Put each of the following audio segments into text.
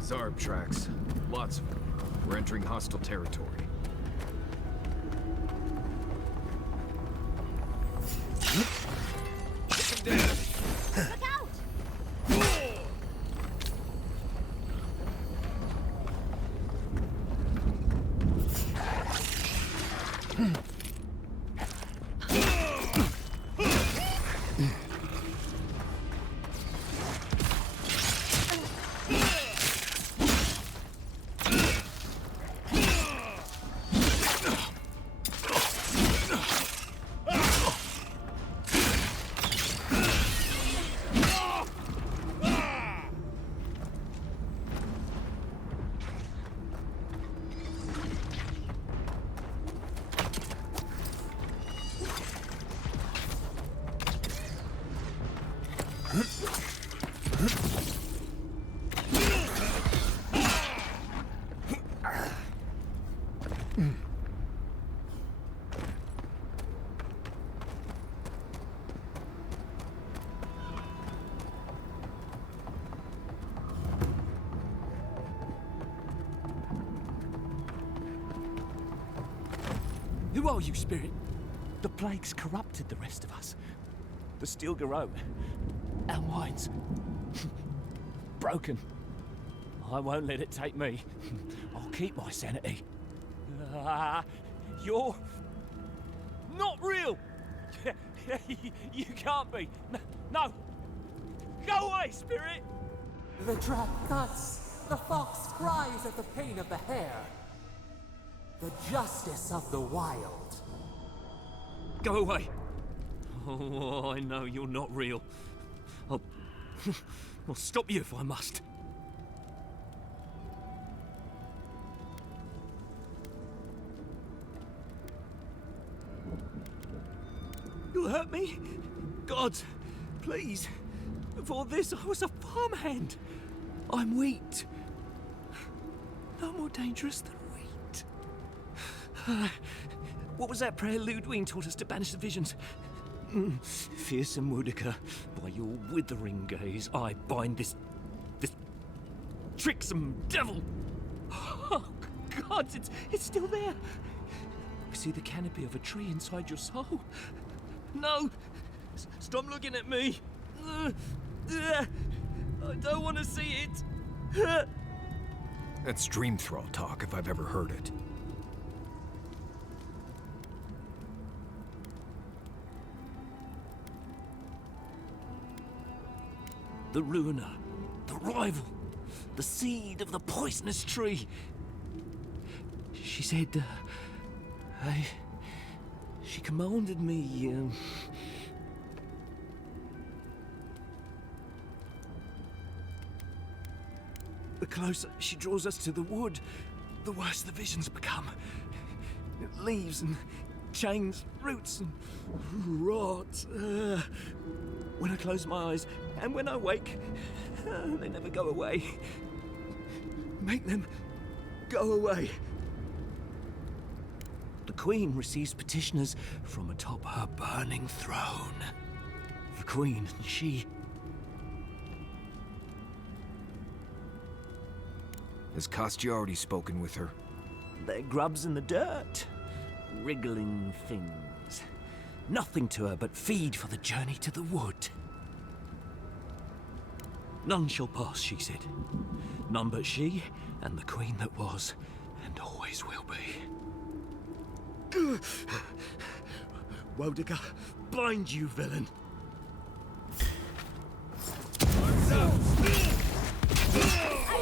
Zarb tracks. Lots of them. We're entering hostile territory. Look out! Who are you, spirit? The plague's corrupted the rest of us. The steel garrote. Our minds. Broken. I won't let it take me. I'll keep my sanity. You're not real. You can't be. No. Go away, spirit. The trap cuts. The fox cries at the pain of the hare. The justice of the wild. Go away. Oh, I know you're not real. I'll stop you if I must. You'll hurt me? God, please. Before this, I was a farmhand. I'm wheat. No more dangerous than wheat. What was that prayer Ludwig taught us to banish the visions? Fearsome Woodica, by your withering gaze, I bind this tricksome devil. Oh, God, it's still there. I see the canopy of a tree inside your soul. No, stop looking at me. I don't want to see it. That's dream thrall talk if I've ever heard it. The ruiner, the rival, the seed of the poisonous tree. She said, she commanded me, the closer she draws us to the wood, the worse the visions become. Leaves and chains, roots and rot. When I close my eyes and when I wake, they never go away. Make them go away. The Queen receives petitioners from atop her burning throne. The Queen, she... Has Kostya already spoken with her? They're grubs in the dirt. Wriggling things. Nothing to her but feed for the journey to the wood. None shall pass, she said. None but she and the Queen that was and always will be. Woedica, bind you, villain! I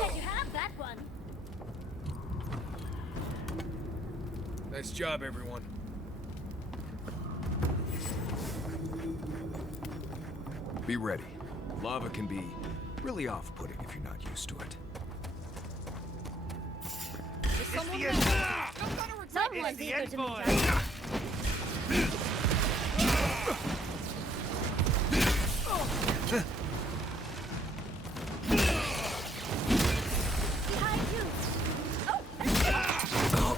let you have that one. Nice job, everyone. Be ready. Lava can be really off-putting if you're not used to it. Someone's eager to meet us. Behind you. Oh.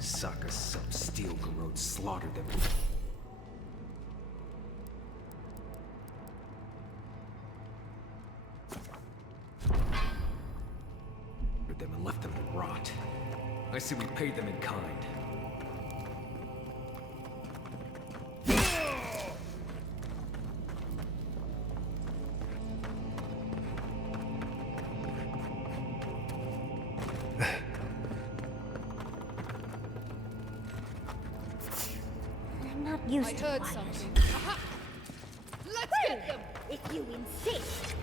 Suck some steel corrode slaughtered them. Them and left them to rot. I say we paid them in kind. I'm not used I to heard violence. something. Aha! Let's get them! If you insist.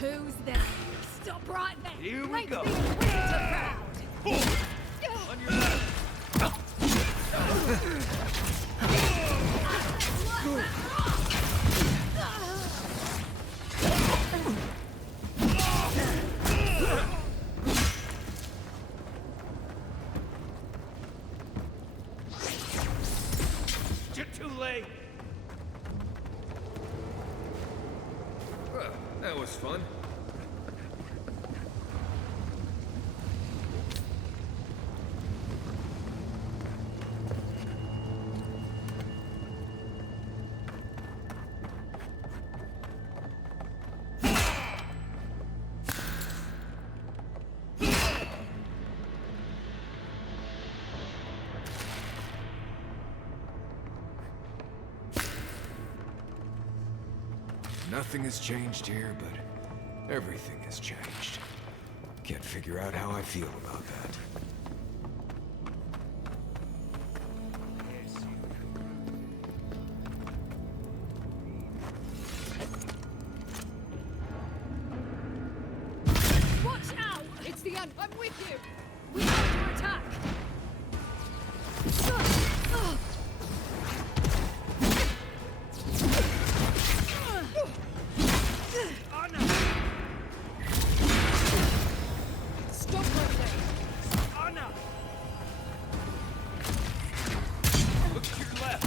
Who's there? Stop right there! Here we Make go. the Inquisitor proud! On your left. You're too late. Well, that was fun. Nothing has changed here, but everything has changed. Can't figure out how I feel about that. Watch out! It's the end. I'm with you! We have to attack! Stop right there! Anna! Look to your left!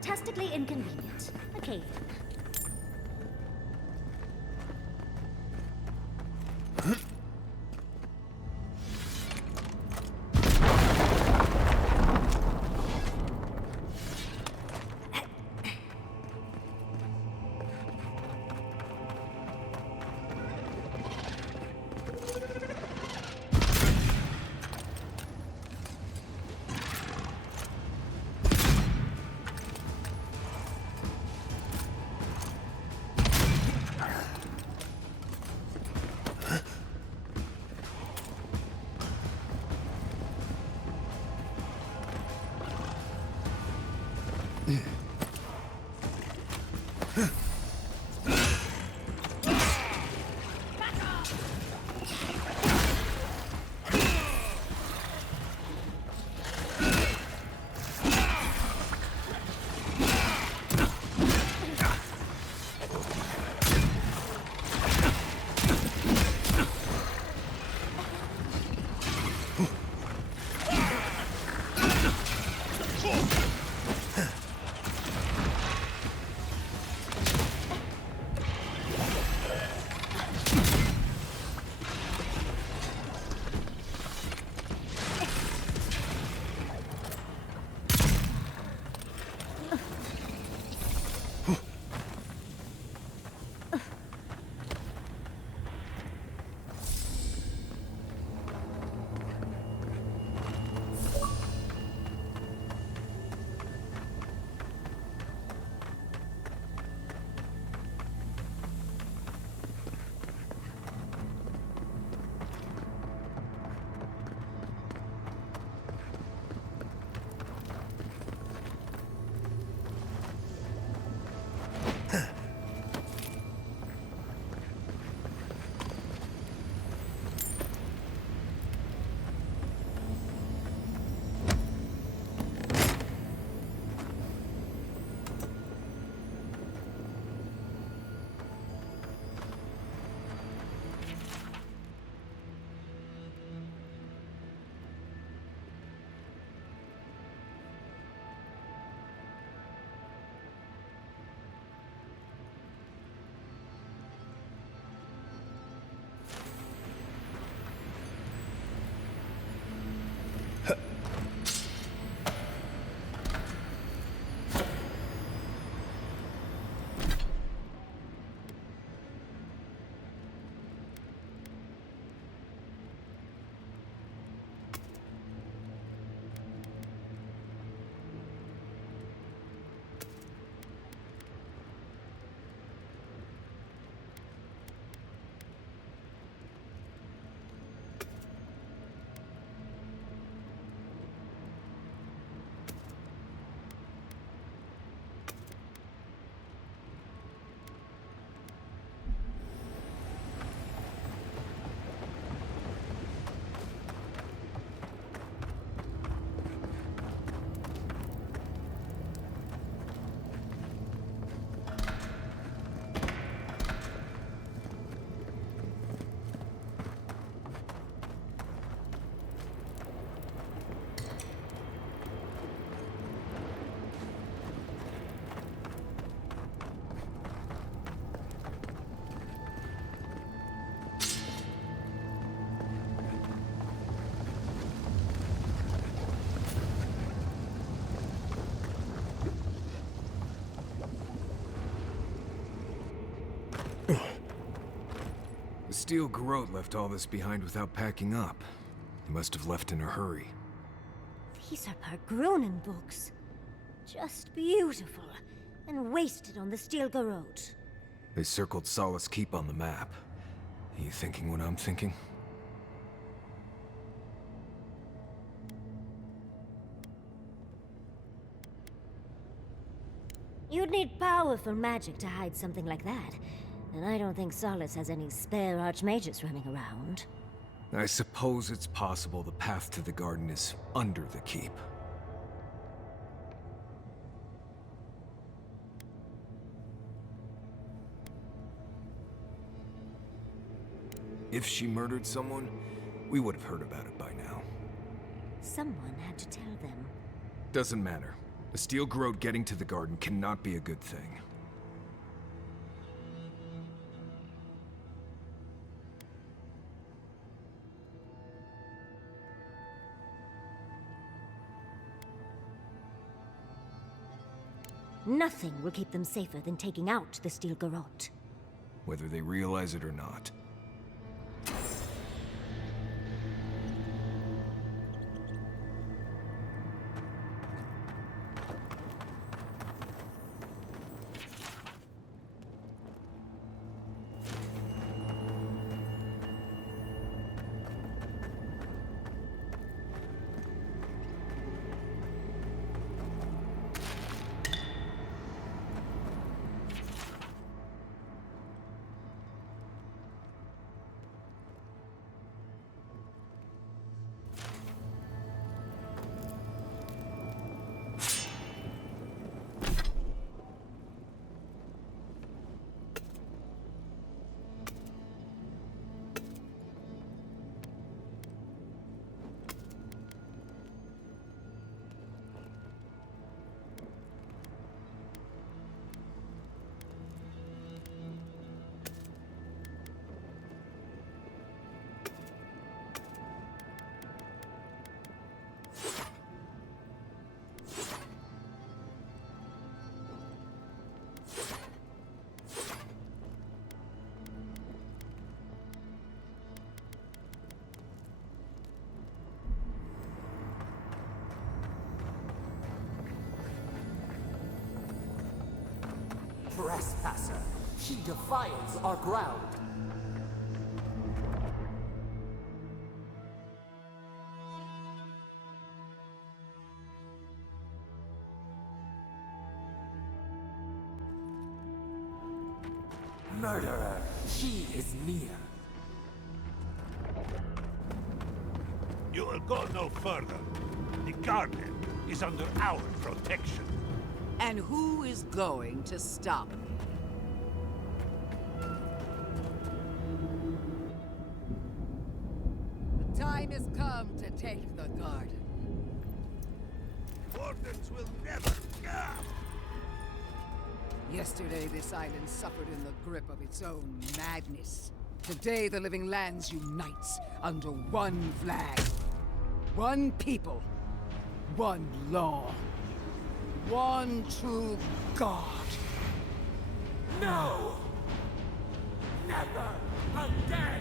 fantastically inconvenient. Okay then. The steel garrote left all this behind without packing up. He must have left in a hurry. These are Pargrunen books. Just beautiful. And wasted on the steel garrote. They circled Solace Keep on the map. Are you thinking what I'm thinking? You'd need powerful magic to hide something like that. And I don't think Solace has any spare archmages running around. I suppose it's possible the path to the garden is under the keep. If she murdered someone, we would have heard about it by now. Someone had to tell them. Doesn't matter. A steel groat getting to the garden cannot be a good thing. Nothing will keep them safer than taking out the steel garrote. Whether they realize it or not. Trespasser, she defiles our ground. Murderer, she is near. You will go no further. The garden is under our protection. And who is going to stop me? The time has come to take the garden. Wardens will never... Yesterday, this island suffered in the grip of its own madness. Today, the living lands unites under one flag. One people. One law. One true God. No! Never again!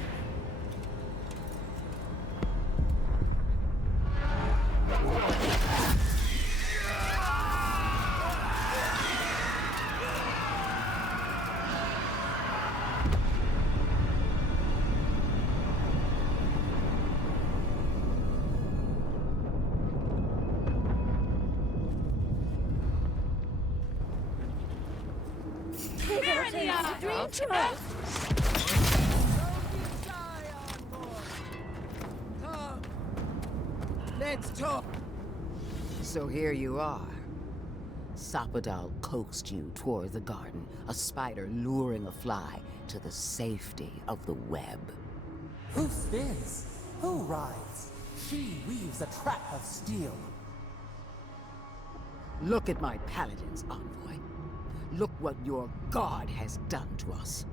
Come. Let's talk. So here you are. Sapadal coaxed you toward the garden, a spider luring a fly to the safety of the web. Who spins? Who rides? She weaves a trap of steel. Look at my paladins, envoy. Look what your god has done to us.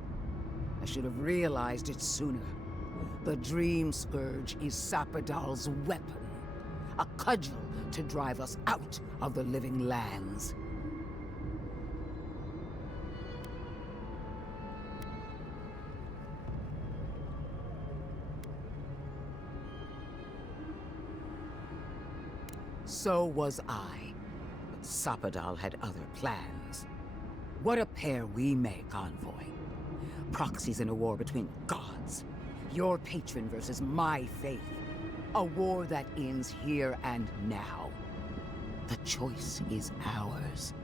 I should have realized it sooner. The Dream Scourge is Sapadal's weapon. A cudgel to drive us out of the living lands. So was I. But Sapadal had other plans. What a pair we make, envoy. Proxies in a war between gods. Your patron versus my faith. A war that ends here and now. The choice is ours.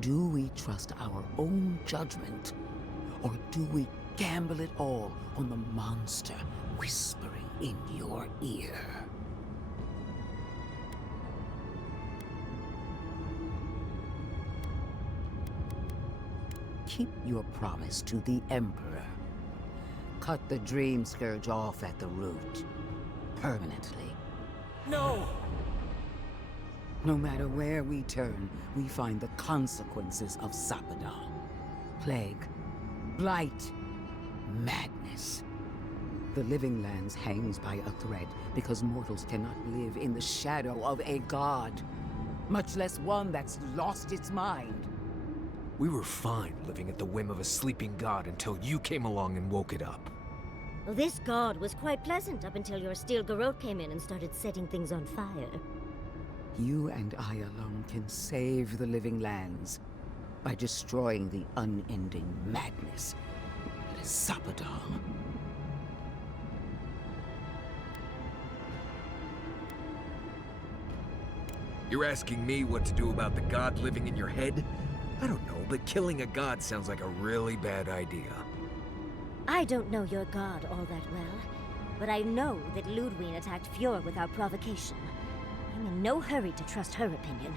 Do we trust our own judgment? Or do we gamble it all on the monster whispering in your ear? Keep your promise to the Emperor. Cut the Dream Scourge off at the root. Permanently. No! No matter where we turn, we find the consequences of Sapadal. Plague, blight, madness. The living lands hangs by a thread because mortals cannot live in the shadow of a god, much less one that's lost its mind. We were fine living at the whim of a sleeping god until you came along and woke it up. Well, this god was quite pleasant up until your steel garrote came in and started setting things on fire. You and I alone can save the living lands by destroying the unending madness that is Sapadal. You're asking me what to do about the god living in your head? I don't know, but killing a god sounds like a really bad idea. I don't know your god all that well, but I know that Ludwig attacked Fjord without provocation. I'm in no hurry to trust her opinion.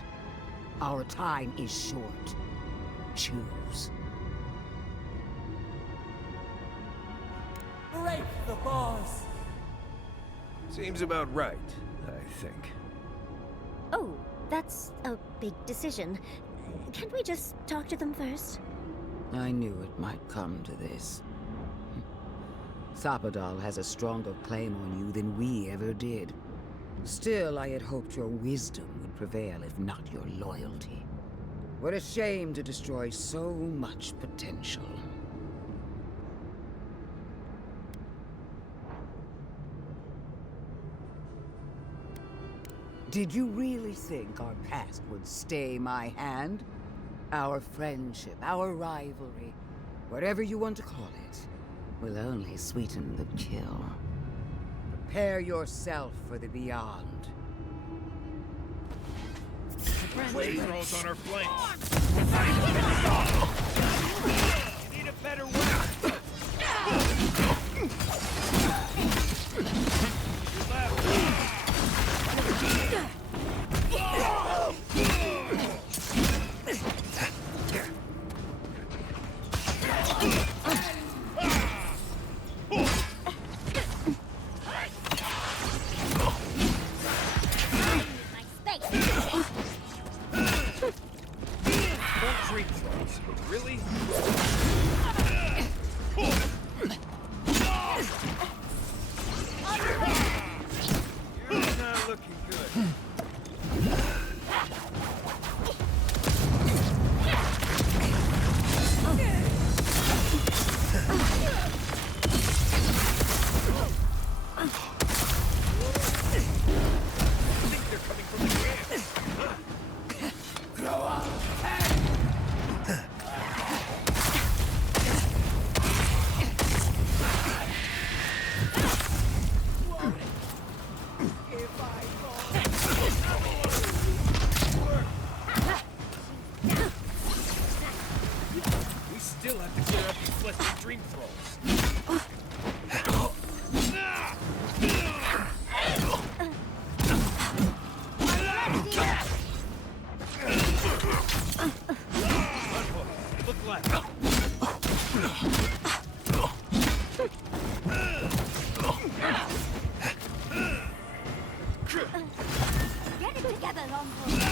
Our time is short. Choose. Break the bars! Seems about right, I think. Oh, that's a big decision. Can't we just talk to them first? I knew it might come to this. Sapadal has a stronger claim on you than we ever did. Still, I had hoped your wisdom would prevail, if not your loyalty. What a shame to destroy so much potential. Did you really think our past would stay my hand? Our friendship, our rivalry, whatever you want to call it, will only sweeten the kill. Prepare yourself for the beyond. Flamethrowers on our flanks. You need a better weapon. Really? You're not looking good. Get it together, Longbow!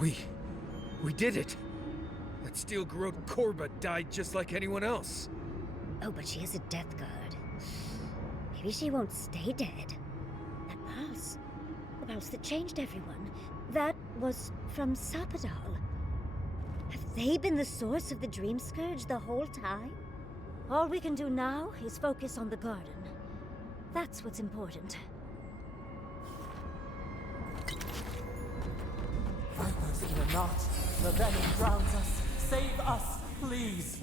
We did it! That steel-garrote Korba died just like anyone else. Oh, but she is a death guard. Maybe she won't stay dead. That pulse. The pulse that changed everyone. That was from Sapadal. Have they been the source of the Dream Scourge the whole time? All we can do now is focus on the garden. That's what's important. Vipers in a knot. The venom drowns us. Save us, please.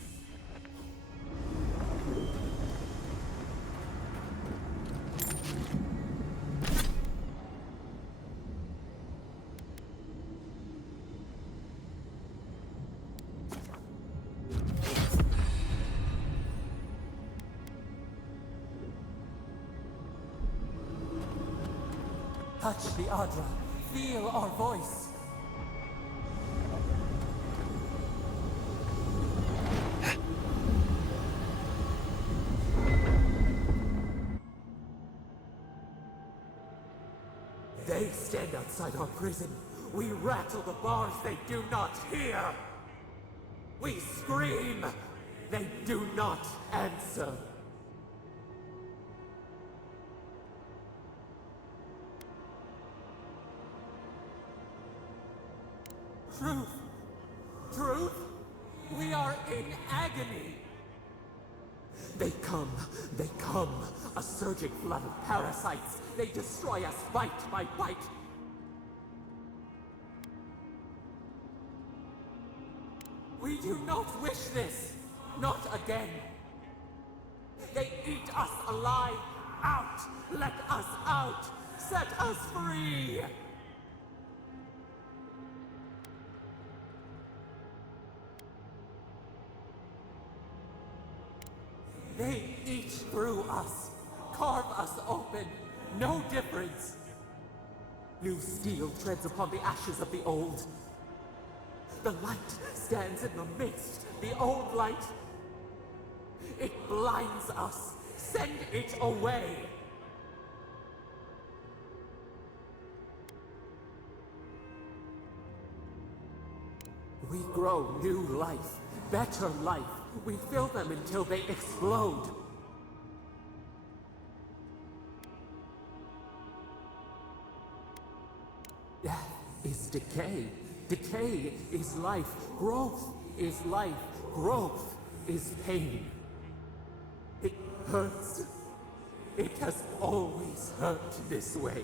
Touch the Adra. Feel our voice. They stand outside our prison. We rattle the bars they do not hear. We scream. They do not answer. Truth. Truth? We are in agony. They come. A surging flood of parasites. They destroy us bite by bite. We do not wish this. Not again. They eat us alive. Out. Let us out. Set us free. They eat through us, carve us open, no difference. New steel treads upon the ashes of the old. The light stands in the midst, the old light. It blinds us. Send it away. We grow new life, better life. We fill them until they explode. Death is decay. Decay is life. Growth is life. Growth is pain. It hurts. It has always hurt this way.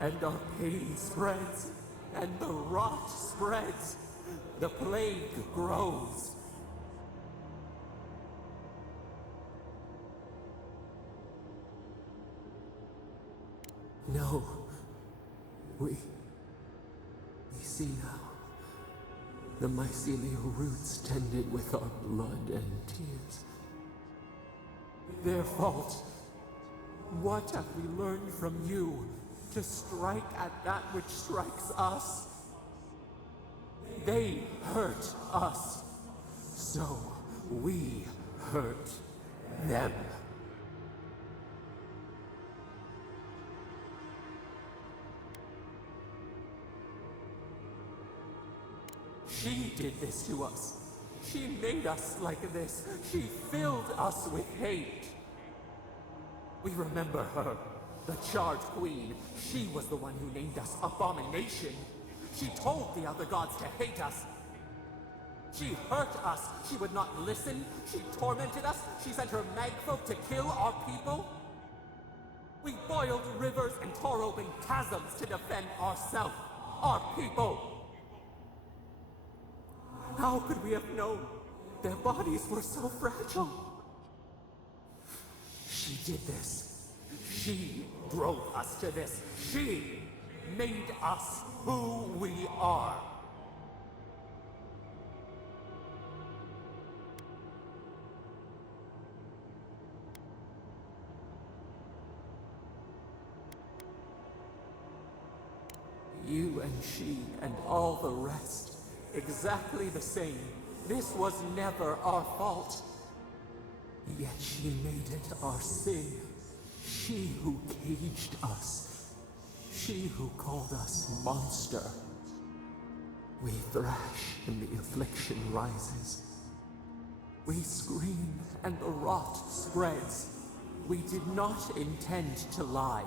And our pain spreads, and the rot spreads. The plague grows. No. We see now. The mycelial roots tended with our blood and tears. Their fault. What have we learned from you to strike at that which strikes us? They hurt us, so we hurt them. She did this to us. She made us like this. She filled us with hate. We remember her, the Charred Queen. She was the one who named us Abomination. She told the other gods to hate us. She hurt us. She would not listen. She tormented us. She sent her magfolk to kill our people. We boiled rivers and tore open chasms to defend ourselves, our people. How could we have known their bodies were so fragile? She did this. She drove us to this. She made us who we are. You and she and all the rest. Exactly the same. This was never our fault. Yet she made it our sin. She who caged us. She who called us monster. We thrash and the affliction rises. We scream and the rot spreads. We did not intend to lie.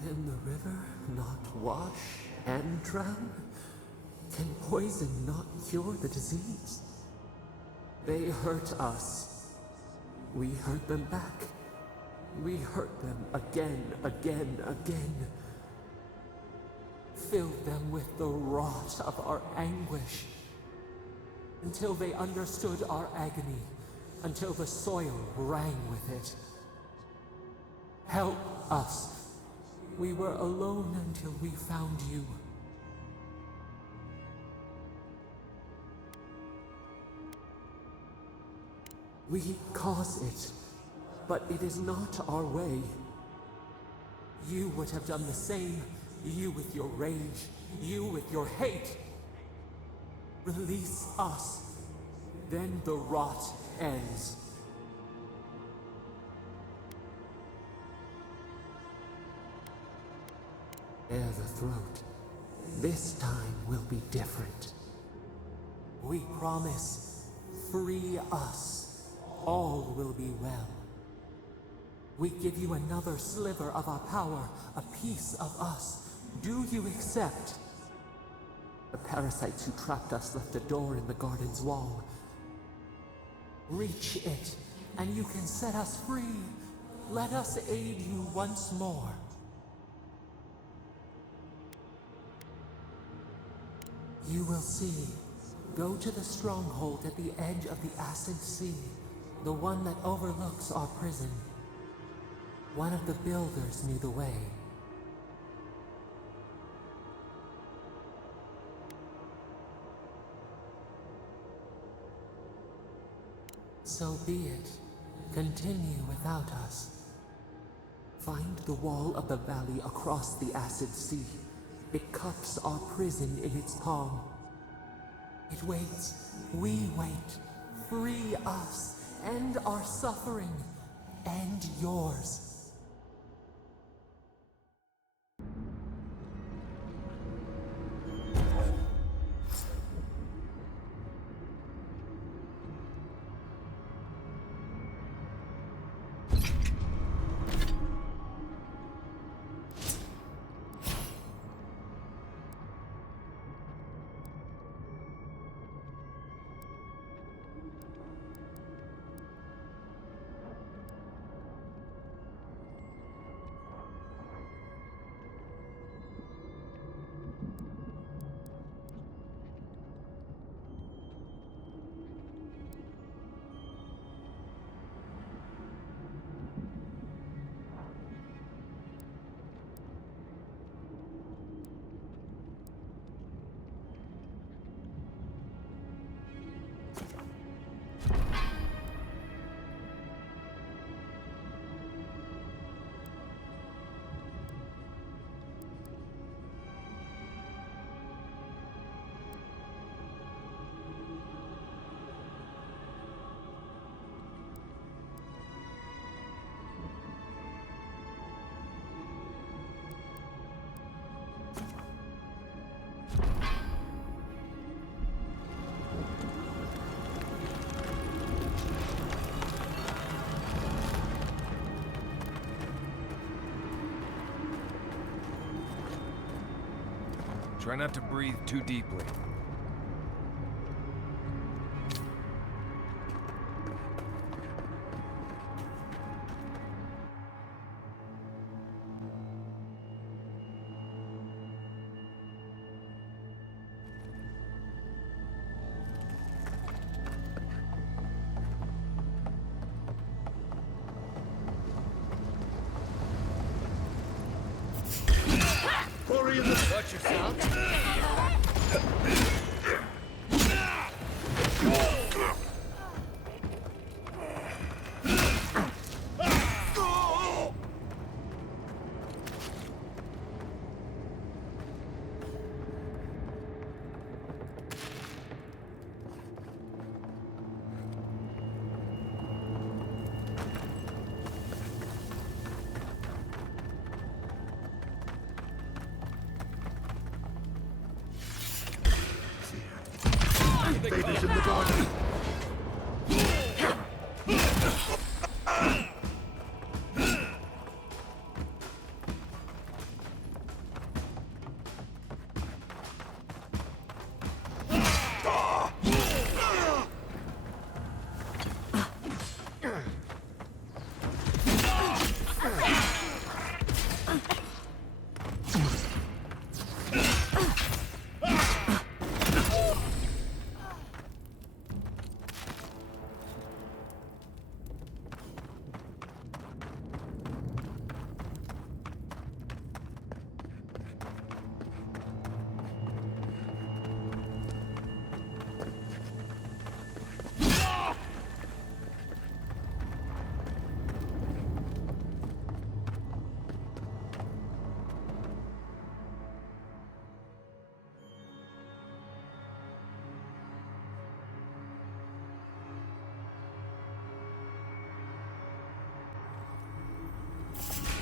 Can the river not wash and drown? Can poison not cure the disease? They hurt us. We hurt them back. We hurt them again, again, again. Filled them with the rot of our anguish. Until they understood our agony. Until the soil rang with it. Help us. We were alone until we found you. We cause it, but it is not our way. You would have done the same, you with your rage, you with your hate. Release us, then the rot ends. Bare the throat. This time will be different. We promise, free us. All will be well. We give you another sliver of our power, a piece of us. Do you accept? The parasites who trapped us left a door in the garden's wall. Reach it, and you can set us free. Let us aid you once more. You will see. Go to the stronghold at the edge of the acid sea, the one that overlooks our prison. One of the builders knew the way. So be it. Continue without us. Find the wall of the valley across the acid sea. It cups our prison in its palm. It waits. We wait. Free us. End our suffering. End yours. Try not to breathe too deeply. Watch yourself.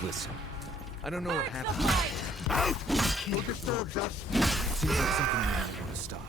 Listen, I don't know what happened. Who disturbs us? Seems like something we don't want to stop.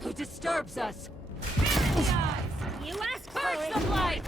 Who disturbs us? You asked for Purge it! the blight!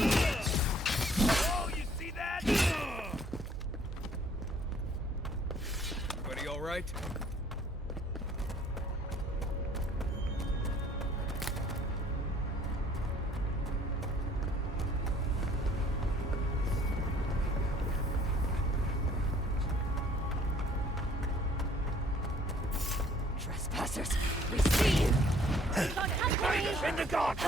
Oh, you see that? Everybody all right? Trespassers! We see you! In the guard!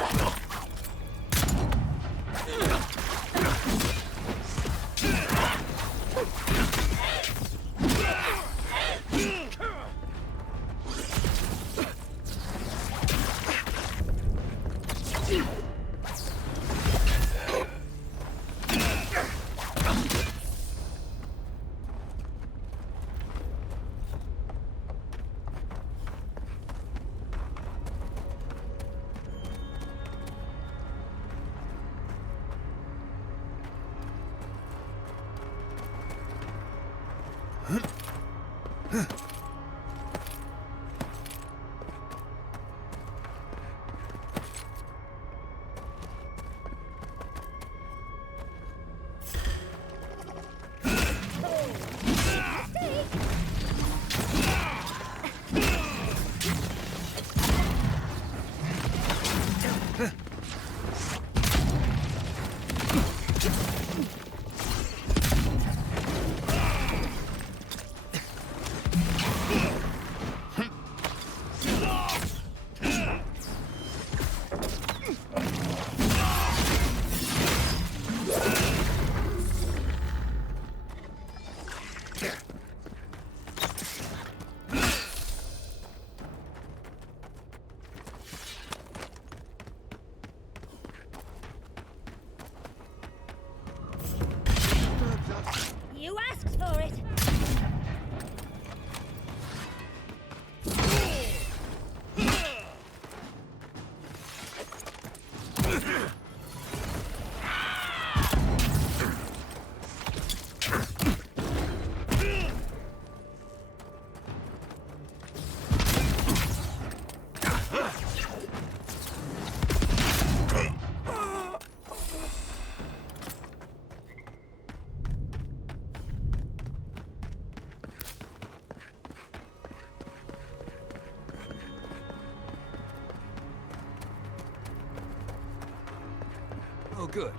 Oh, good.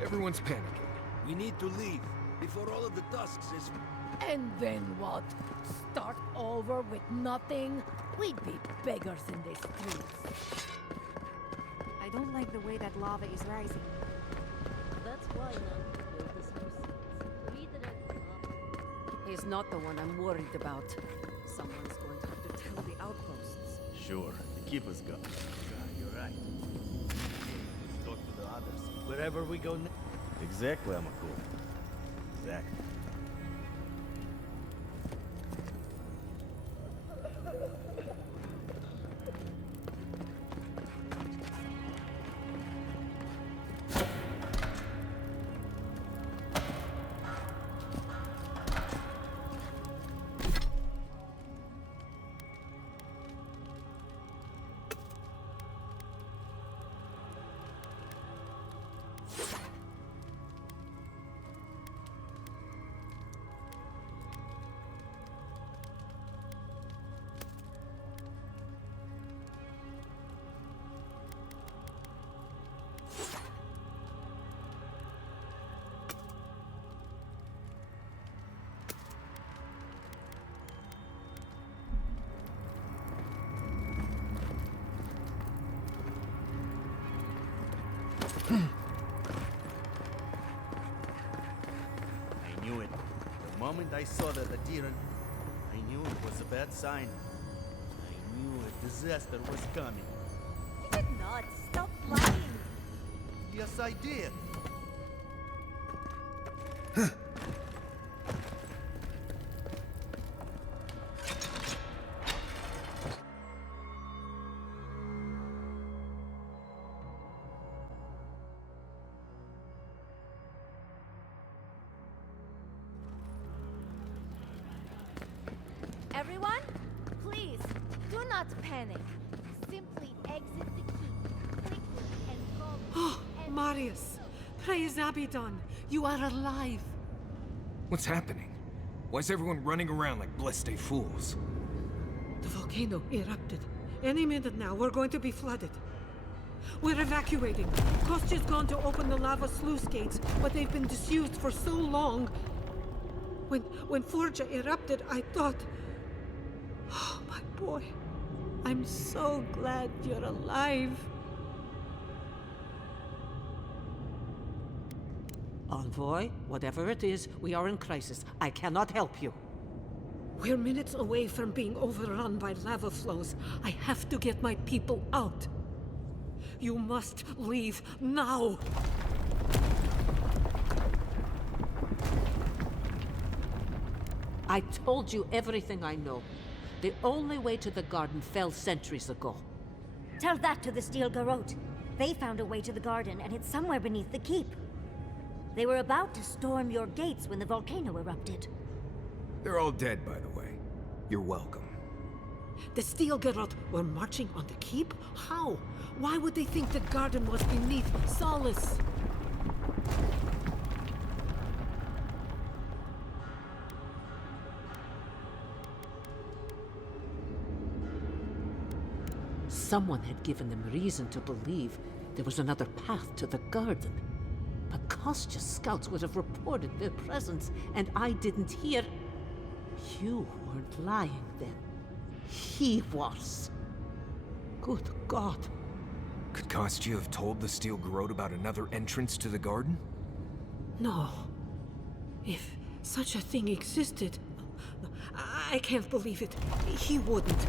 Everyone's panicking. We need to leave before all of the tusks is... And then what? Start over with nothing? We'd be beggars in the streets. I don't like the way that lava is rising. That's why none build this house. We did it. He's not the one I'm worried about. Someone's going to have to tell the outposts. Sure, to keep us going. Yeah, you're right. Let's talk to the others. Wherever we go next. Exactly, Amakul. Exactly. I knew it. The moment I saw that Atiran, I knew it was a bad sign. I knew a disaster was coming. You did not. Stop lying. Yes, I did. Everyone, please, do not panic. Simply exit the keep quickly and go. Oh, Marius! Praise Abaddon! You are alive! What's happening? Why is everyone running around like blessed fools? The volcano erupted. Any minute now, we're going to be flooded. We're evacuating. Kostya's gone to open the lava sluice gates, but they've been disused for so long. When Forja erupted, I thought... Oh, my boy. I'm so glad you're alive. Envoy, whatever it is, we are in crisis. I cannot help you. We're minutes away from being overrun by lava flows. I have to get my people out. You must leave now. I told you everything I know. The only way to the garden fell centuries ago. Tell that to the Steel Garrote. They found a way to the garden, and it's somewhere beneath the keep. They were about to storm your gates when the volcano erupted. They're all dead, by the way. You're welcome. The Steel Garrote were marching on the keep? How? Why would they think the garden was beneath Solace? Someone had given them reason to believe there was another path to the garden. But Kostya's scouts would have reported their presence, and I didn't hear. You weren't lying then. He was. Good God. Could Kostya have told the Steel Garrote about another entrance to the garden? No. If such a thing existed, I can't believe it. He wouldn't.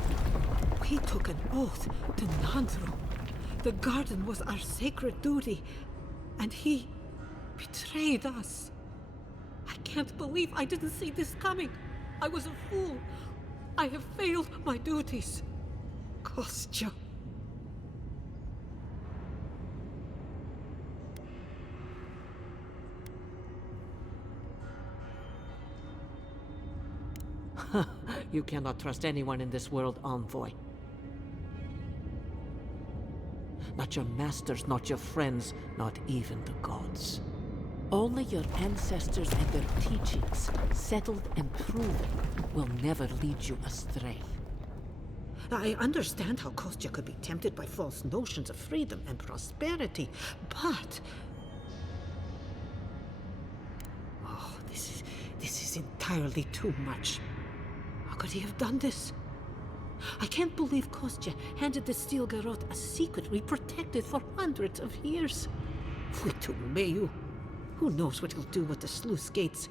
We took an oath to Nandro. The garden was our sacred duty, and he betrayed us. I can't believe I didn't see this coming. I was a fool. I have failed my duties. Kostya. You cannot trust anyone in this world, Envoy. Not your masters, not your friends, not even the gods. Only your ancestors and their teachings, settled and proven, will never lead you astray. I understand how Kostya could be tempted by false notions of freedom and prosperity, but is entirely too much. How could he have done this? I can't believe Kostya handed the steel garrote a secret we protected for hundreds of years. Fuitumeyu. Who knows what he'll do with the sluice gates?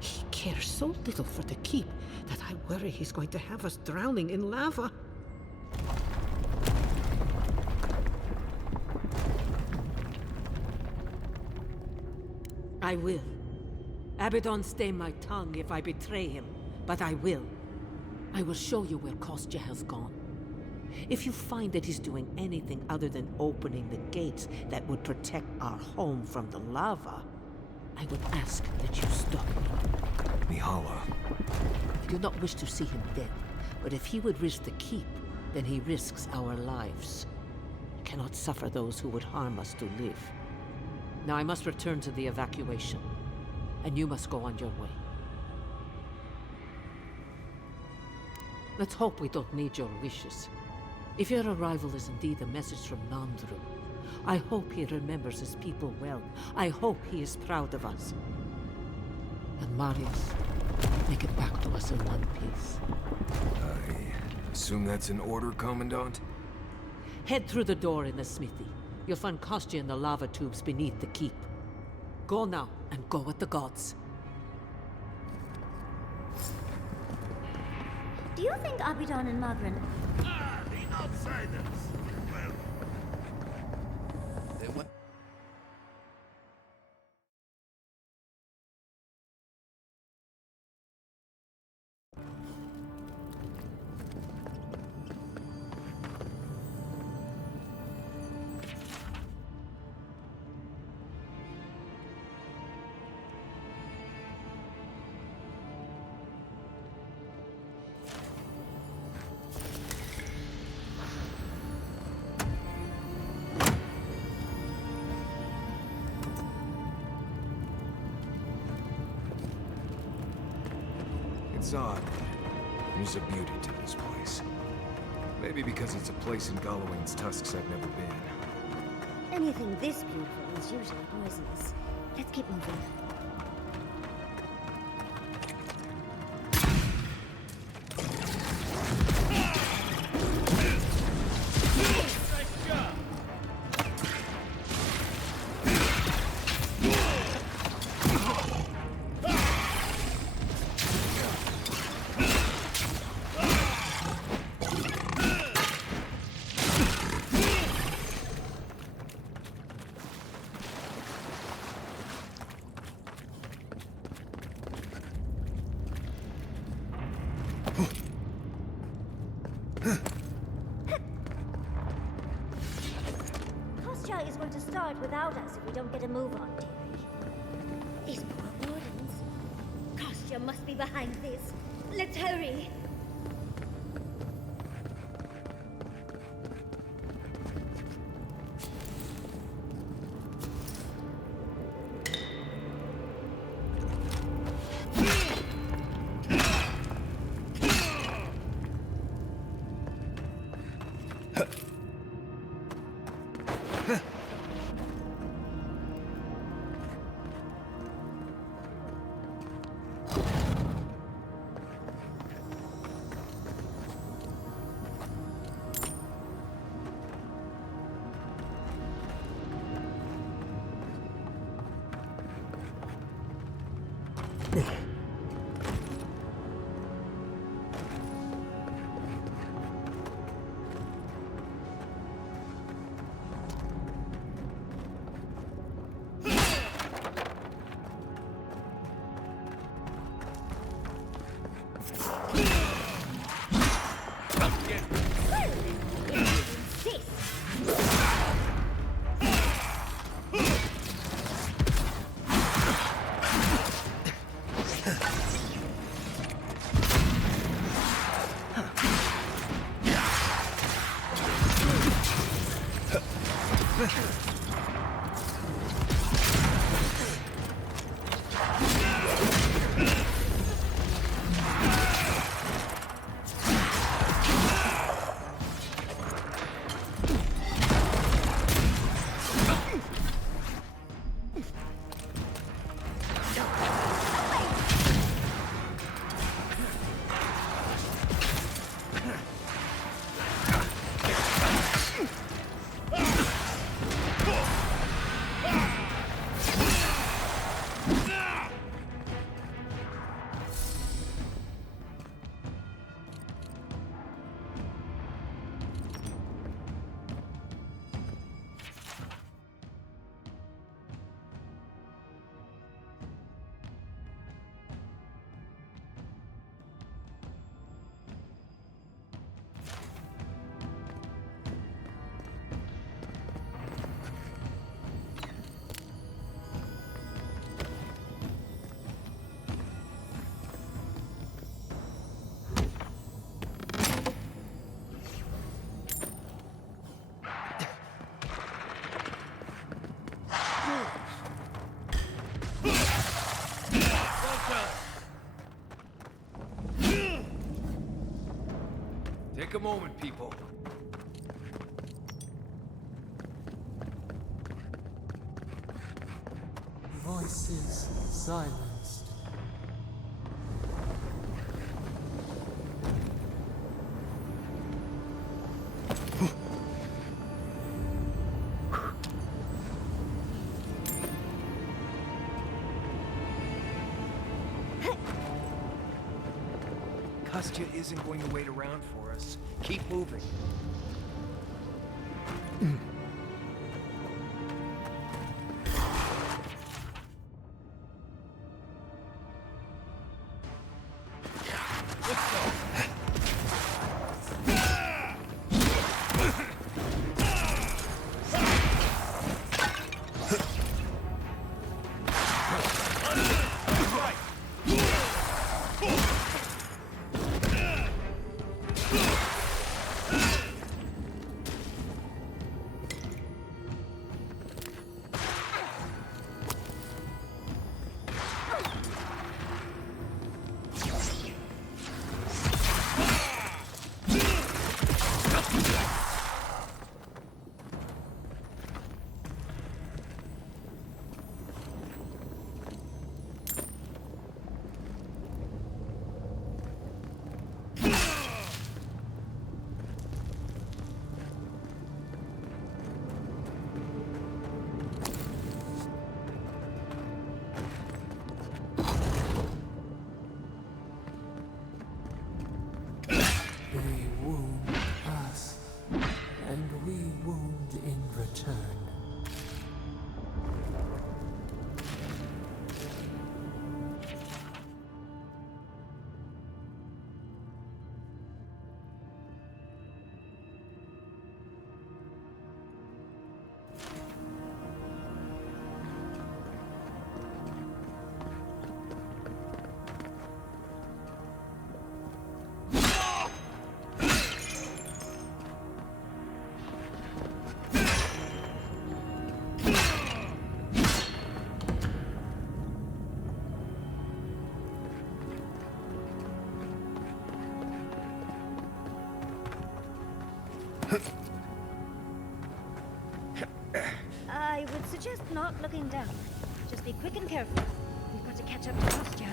He cares so little for the keep that I worry he's going to have us drowning in lava. I will. Abaddon stay my tongue if I betray him, but I will. I will show you where Kostya has gone. If you find that he's doing anything other than opening the gates that would protect our home from the lava, I would ask that you stop. Mihala. I do not wish to see him dead, but if he would risk the keep, then he risks our lives. I cannot suffer those who would harm us to live. Now I must return to the evacuation, and you must go on your way. Let's hope we don't need your wishes. If your arrival is indeed a message from Nandru, I hope he remembers his people well. I hope he is proud of us. And Marius, make it back to us in one piece. I assume that's an order, Commandant? Head through the door in the smithy. You'll find Kostya in the lava tubes beneath the keep. Go now, and go with the gods. Do you think Abaddon and Magran... The outsiders! Well... They went... It's odd. There's a beauty to this place. Maybe because it's a place in Gallowayne's tusks I've never been. Anything this beautiful is usually poisonous. Let's keep moving. Kostya is going to start without us if we don't get a move on, dearie. These poor wardens. Kostya must be behind this. Let's hurry. moment, people. Voices silenced. Kostya isn't going to wait around for us. Keep moving. I would suggest not looking down. Just be quick and careful. We've got to catch up to Kostya.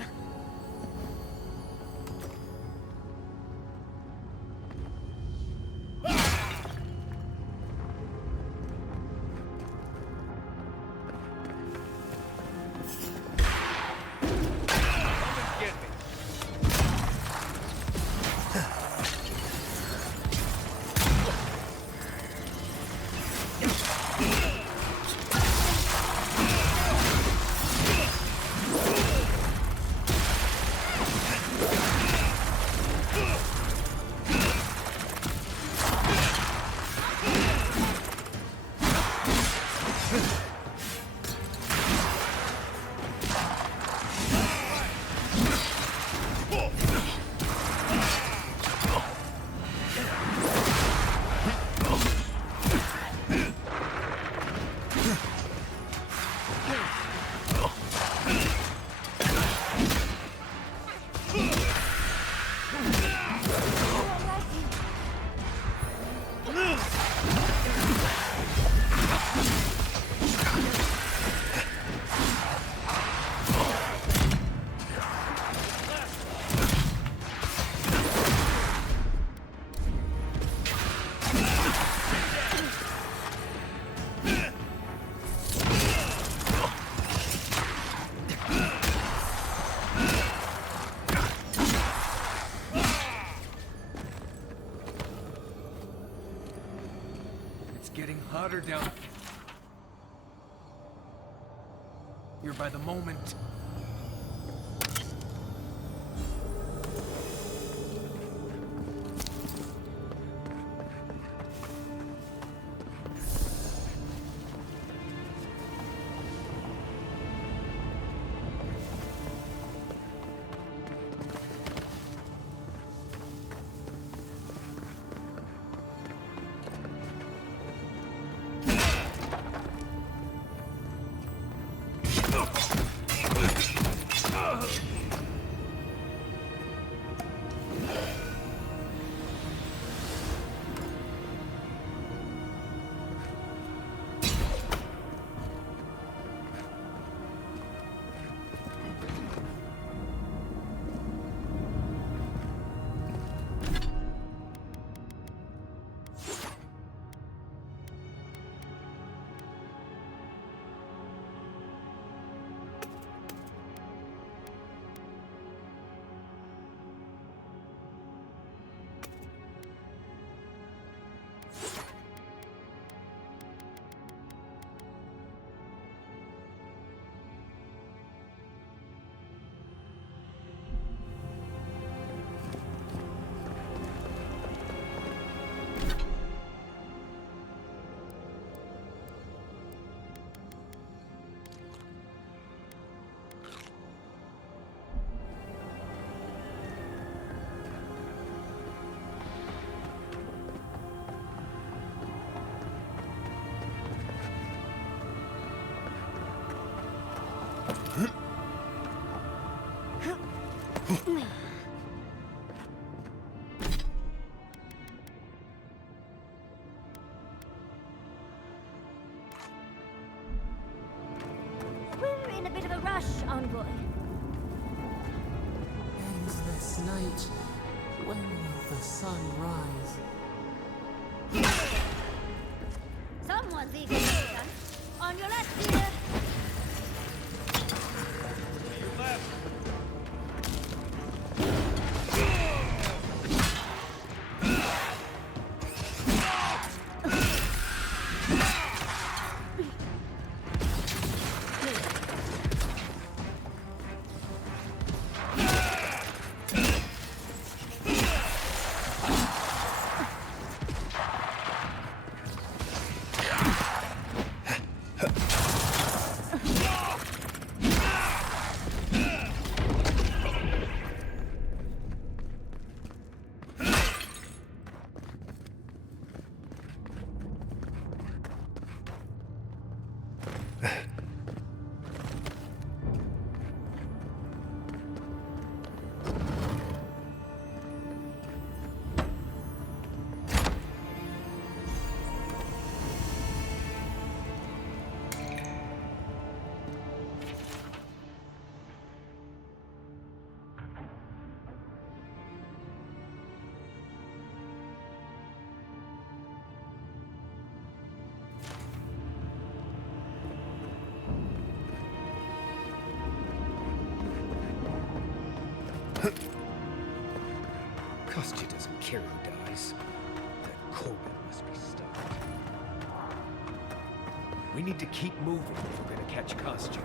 Getting hotter down. You're by the moment. bit of a rush, envoy. Endless night. When will the sun rise? Someone's eager to done. On your left, dear. Your left. Kostya doesn't care who dies. That Corbin must be stopped. We need to keep moving if we're gonna catch Kostya.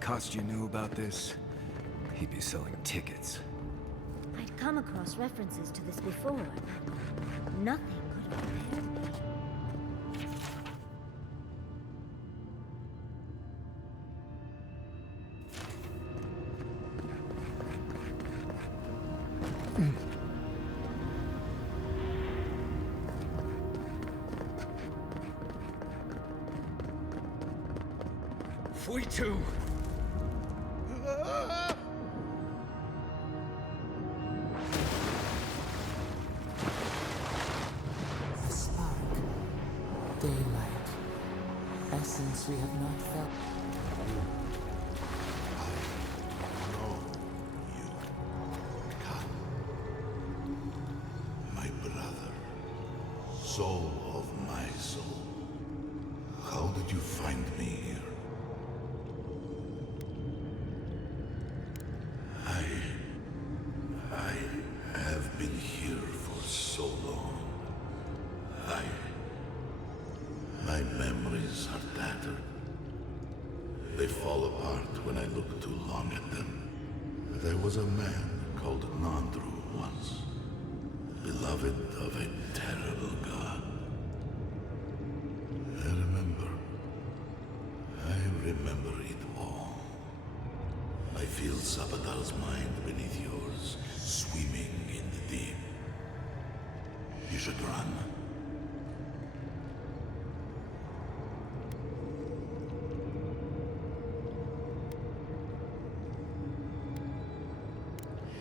Kostya knew about this, he'd be selling tickets. I'd come across references to this before, but nothing could have prepared me. if we too... Spark, daylight, essence we have not felt. My brother, soul of my soul. How did you find me here? I have been here for so long. My memories are tattered. They fall apart when I look too long at them. There was a man called Nandru once, beloved of a terrible god. I remember it all. I feel Sapadal's mind beneath yours, swimming in the deep. You should run.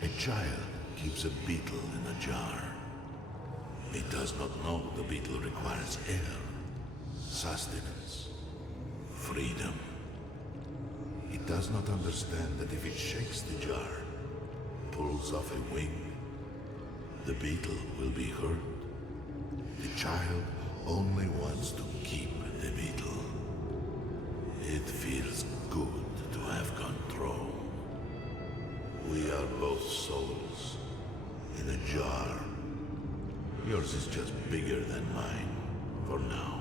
A child keeps a beetle in a jar. He does not know the beetle requires air, sustenance, freedom. He does not understand that if it shakes the jar, pulls off a wing, the beetle will be hurt. The child only wants to keep the beetle. It feels good to have control. We are both souls in a jar. Yours is just bigger than mine for now.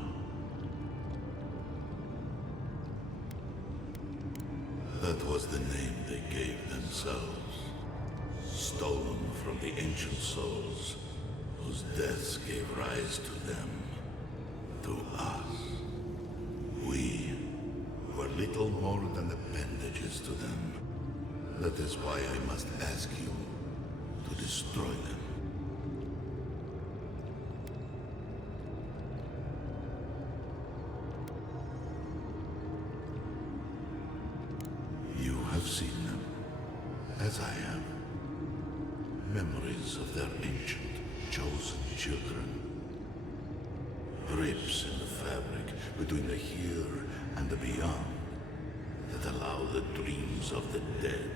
That was the name they gave themselves, stolen from the ancient souls whose deaths gave rise to them, to us. We were little more than appendages to them. That is why I must ask you to destroy them. You have seen them, as I have. Memories of their ancient, chosen children. Rips in the fabric between the here and the beyond that allow the dreams of the dead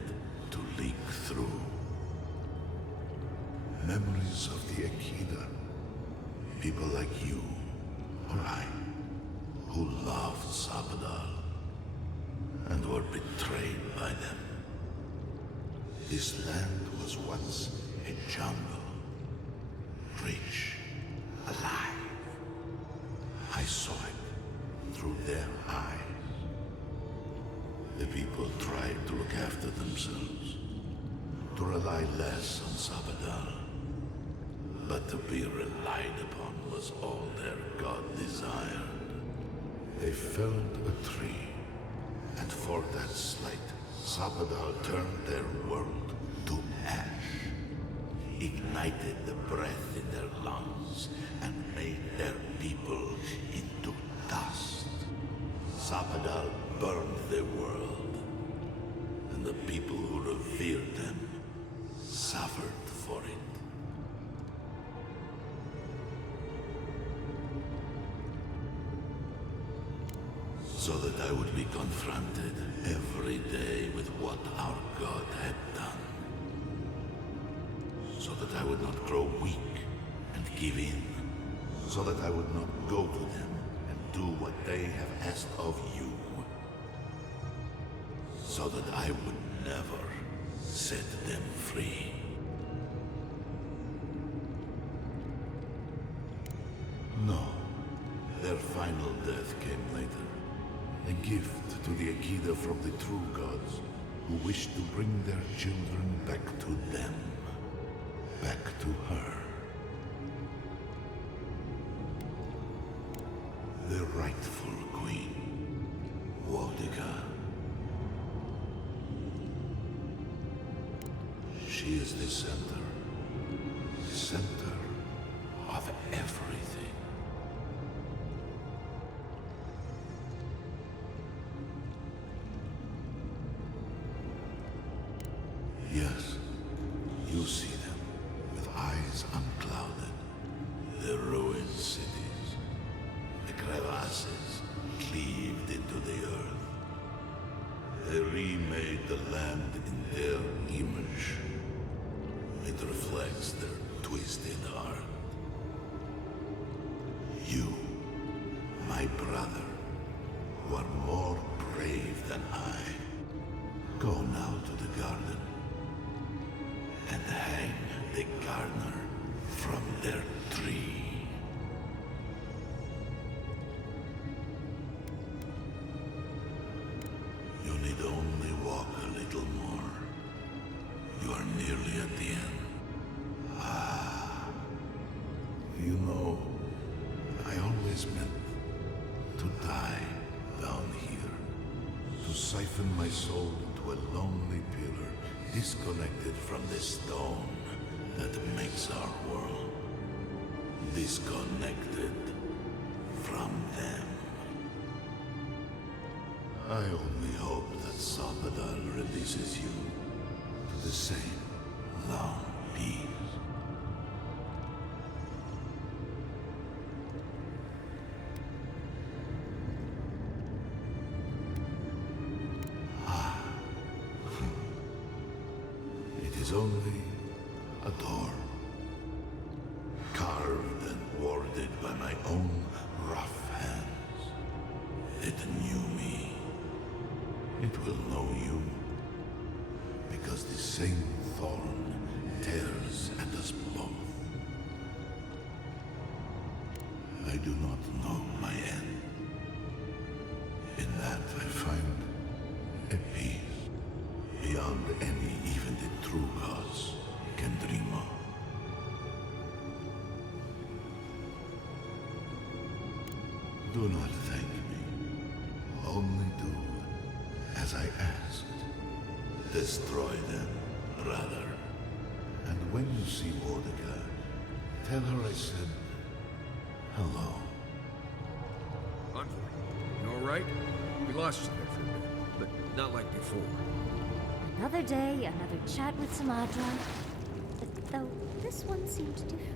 to leak through. Memories of the Akida. People like you, or I, who loved Sapadal and were betrayed by them. This land was once a jungle, rich, alive. I saw it through their eyes. The people tried to look after themselves, to rely less on Sapadal. But to be relied upon was all their god desired. They felled a tree, and for that slight, Sapadal turned their world to ash, ignited the breath in their lungs, and made their people into dust. Sapadal burned their world, and the people who revered them suffered for it. So that I would be confronted every day with what our God had done. So that I would not grow weak and give in. So that I would not go to them and do what they have asked of you. So that I would never set them free. No, their final death came later. A gift to the Akida from the true gods, who wished to bring their children back to them. Back to her. The rightful queen, Wodika. She is the center of everything. my brother, who are more brave than I, go now to the garden and hang the gardener from their tree. You need only walk a little more. You are nearly at the end. Ah, you know, I always meant to die down here, to siphon my soul into a lonely pillar disconnected from the stone that makes our world, disconnected from them. I only hope that Sapadal releases you to the same long peace. It is only a door, carved and warded by my own rough hands. It knew me. It will know you, because the same thorn tears at us both. I do not know my end. In that I find a peace beyond any even the true gods can dream of. Do not thank me. Only do as I asked. Destroy them, rather. And when you see Mordecai, tell her I said hello. Envoy, you alright? We lost you there for a minute, but not like before. Another day, another chat with Samadra. Though this one seemed different.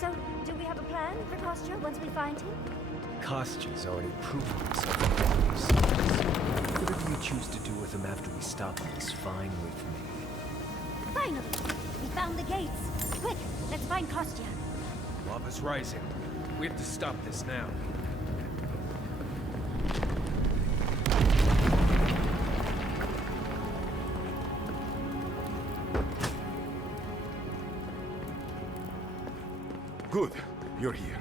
So, do we have a plan for Kostya once we find him? Kostya's already proven himself. Whatever you choose to do with him after we stop him is fine with me. Finally! We found the gates! Quick, let's find Kostya. Lava's rising. We have to stop this now. Good. You're here.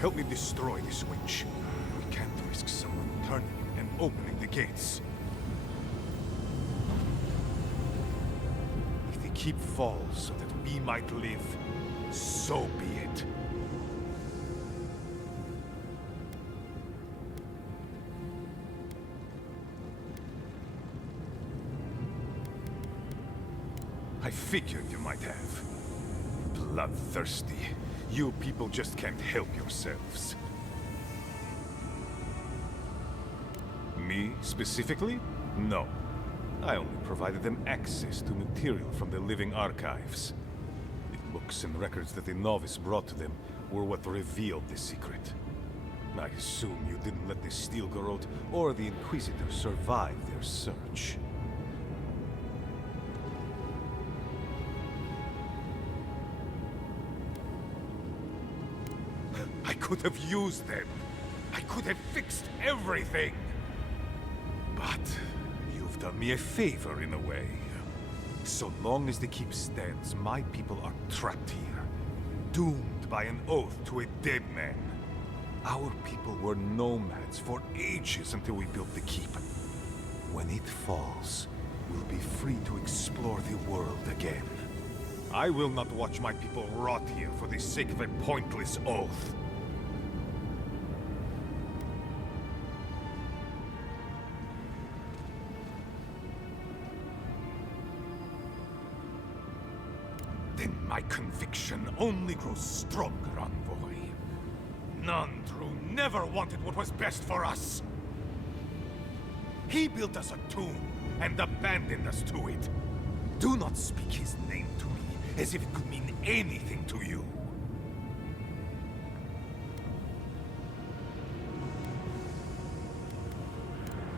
Help me destroy this witch. We can't risk someone turning and opening the gates. If the keep falls so that we might live, so be it. I figured you might have. Bloodthirsty. You people just can't help yourselves. Me, specifically? No. I only provided them access to material from the living archives. The books and records that the novice brought to them were what revealed the secret. I assume you didn't let the Steel Garrote or the Inquisitor survive their search. I could have used them. I could have fixed everything. But you've done me a favor in a way. So long as the keep stands, my people are trapped here, doomed by an oath to a dead man. Our people were nomads for ages until we built the keep. When it falls, we'll be free to explore the world again. I will not watch my people rot here for the sake of a pointless oath. passion only grows stronger, envoy. Nandru never wanted what was best for us. He built us a tomb and abandoned us to it. Do not speak his name to me as if it could mean anything to you.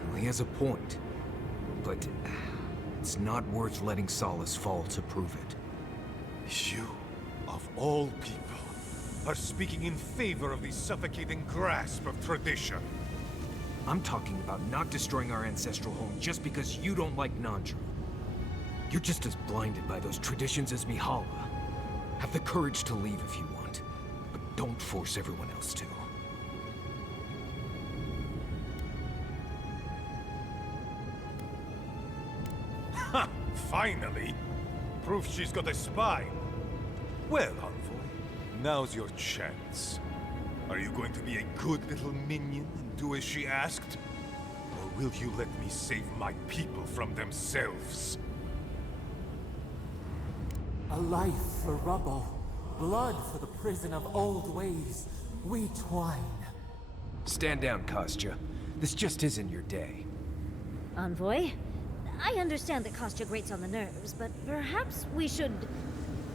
Well, he has a point, but it's not worth letting Solace fall to prove it. You, of all people, are speaking in favor of the suffocating grasp of tradition. I'm talking about not destroying our ancestral home just because you don't like Nandru. You're just as blinded by those traditions as Mihala. Have the courage to leave if you want, but don't force everyone else to. Ha! Finally! Proof she's got a spine. Well, envoy, now's your chance. Are you going to be a good little minion and do as she asked? Or will you let me save my people from themselves? A life for rubble, blood for the prison of old ways. We twine. Stand down, Kostya. This just isn't your day. Envoy, I understand that Kostya grates on the nerves, but perhaps we should...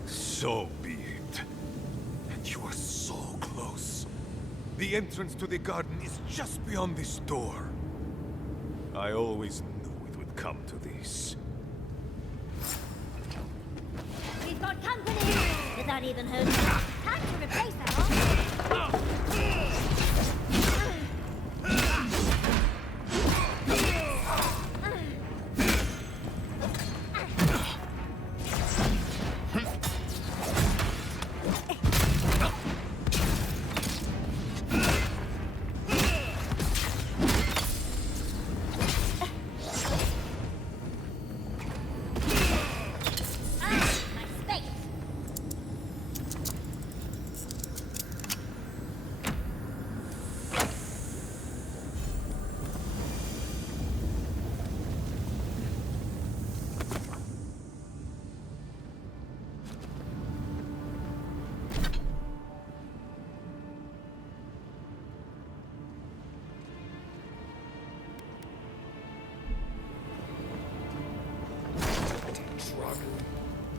So be it. And you are so close. The entrance to the garden is just beyond this door. I always knew it would come to this. We've got company! Did that even hurt? Time to replace that off!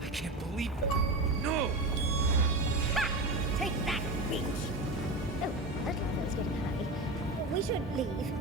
I can't believe it. No! Ha! Take that, bitch! Oh, that level's getting high. We should leave.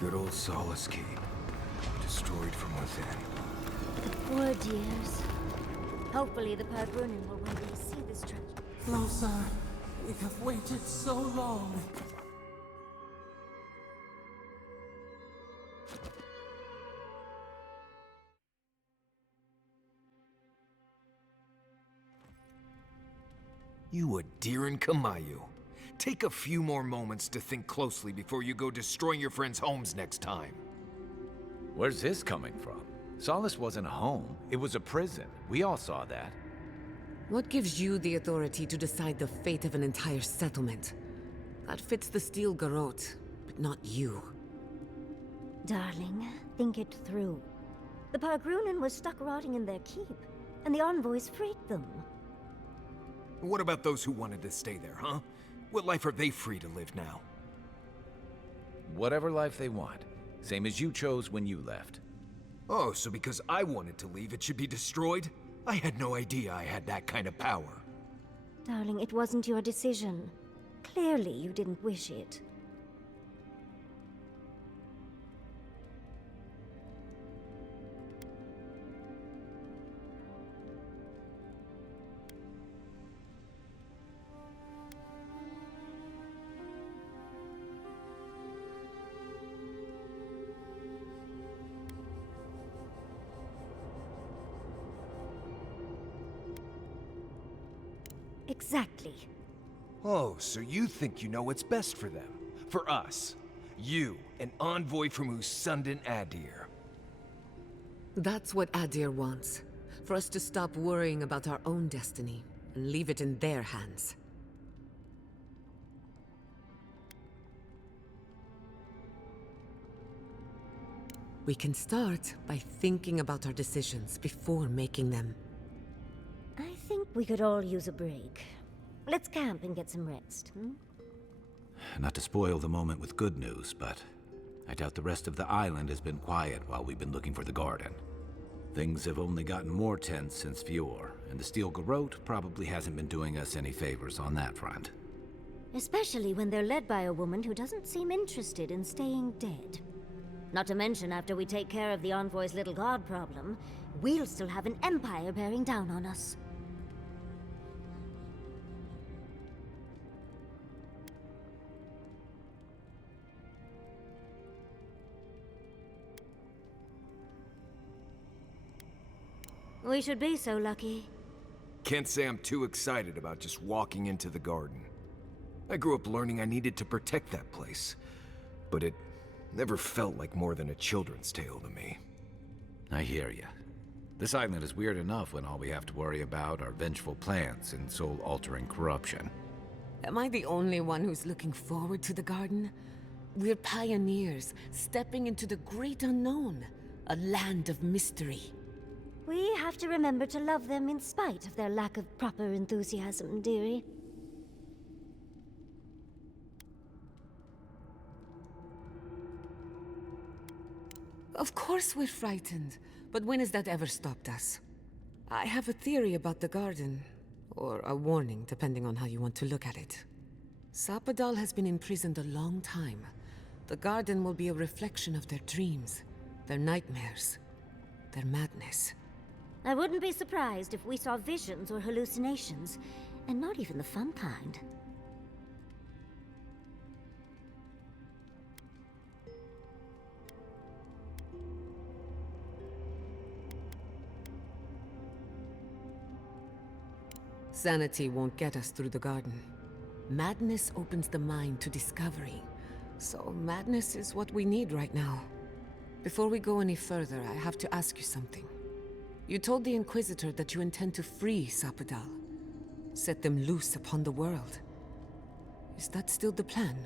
Good old Solace Keep. Destroyed from within. The poor dears. Hopefully the Pargrunin will one day see this tragedy. Closer. We have waited so long. You Adiran Kamayu. Take a few more moments to think closely before you go destroying your friends' homes next time. Where's this coming from? Solace wasn't a home. It was a prison. We all saw that. What gives you the authority to decide the fate of an entire settlement? That fits the Steel Garrote, but not you. Darling, think it through. The Pargrunin was stuck rotting in their keep, and the envoys freed them. What about those who wanted to stay there, huh? What life are they free to live now? Whatever life they want. Same as you chose when you left. Oh, so because I wanted to leave, it should be destroyed? I had no idea I had that kind of power. Darling, it wasn't your decision. Clearly, you didn't wish it. Exactly. Oh, so you think you know what's best for them? For us? You, an envoy from Usundan Adir. That's what Adir wants. For us to stop worrying about our own destiny and leave it in their hands. We can start by thinking about our decisions before making them. I think we could all use a break. Let's camp and get some rest, hmm? Not to spoil the moment with good news, but I doubt the rest of the island has been quiet while we've been looking for the garden. Things have only gotten more tense since Fjord, and the Steel Garrote probably hasn't been doing us any favors on that front. Especially when they're led by a woman who doesn't seem interested in staying dead. Not to mention, after we take care of the Envoy's little god problem, we'll still have an empire bearing down on us. We should be so lucky. Can't say I'm too excited about just walking into the garden. I grew up learning I needed to protect that place, but it never felt like more than a children's tale to me. I hear ya. This island is weird enough when all we have to worry about are vengeful plans and soul-altering corruption. Am I the only one who's looking forward to the garden? We're pioneers, stepping into the great unknown, a land of mystery. We have to remember to love them in spite of their lack of proper enthusiasm, dearie. Of course we're frightened, but when has that ever stopped us? I have a theory about the garden, or a warning, depending on how you want to look at it. Sapadal has been imprisoned a long time. The garden will be a reflection of their dreams, their nightmares, their madness. I wouldn't be surprised if we saw visions or hallucinations, and not even the fun kind. Sanity won't get us through the garden. Madness opens the mind to discovery. So madness is what we need right now. Before we go any further, I have to ask you something. You told the Inquisitor that you intend to free Sapadal. Set them loose upon the world. Is that still the plan?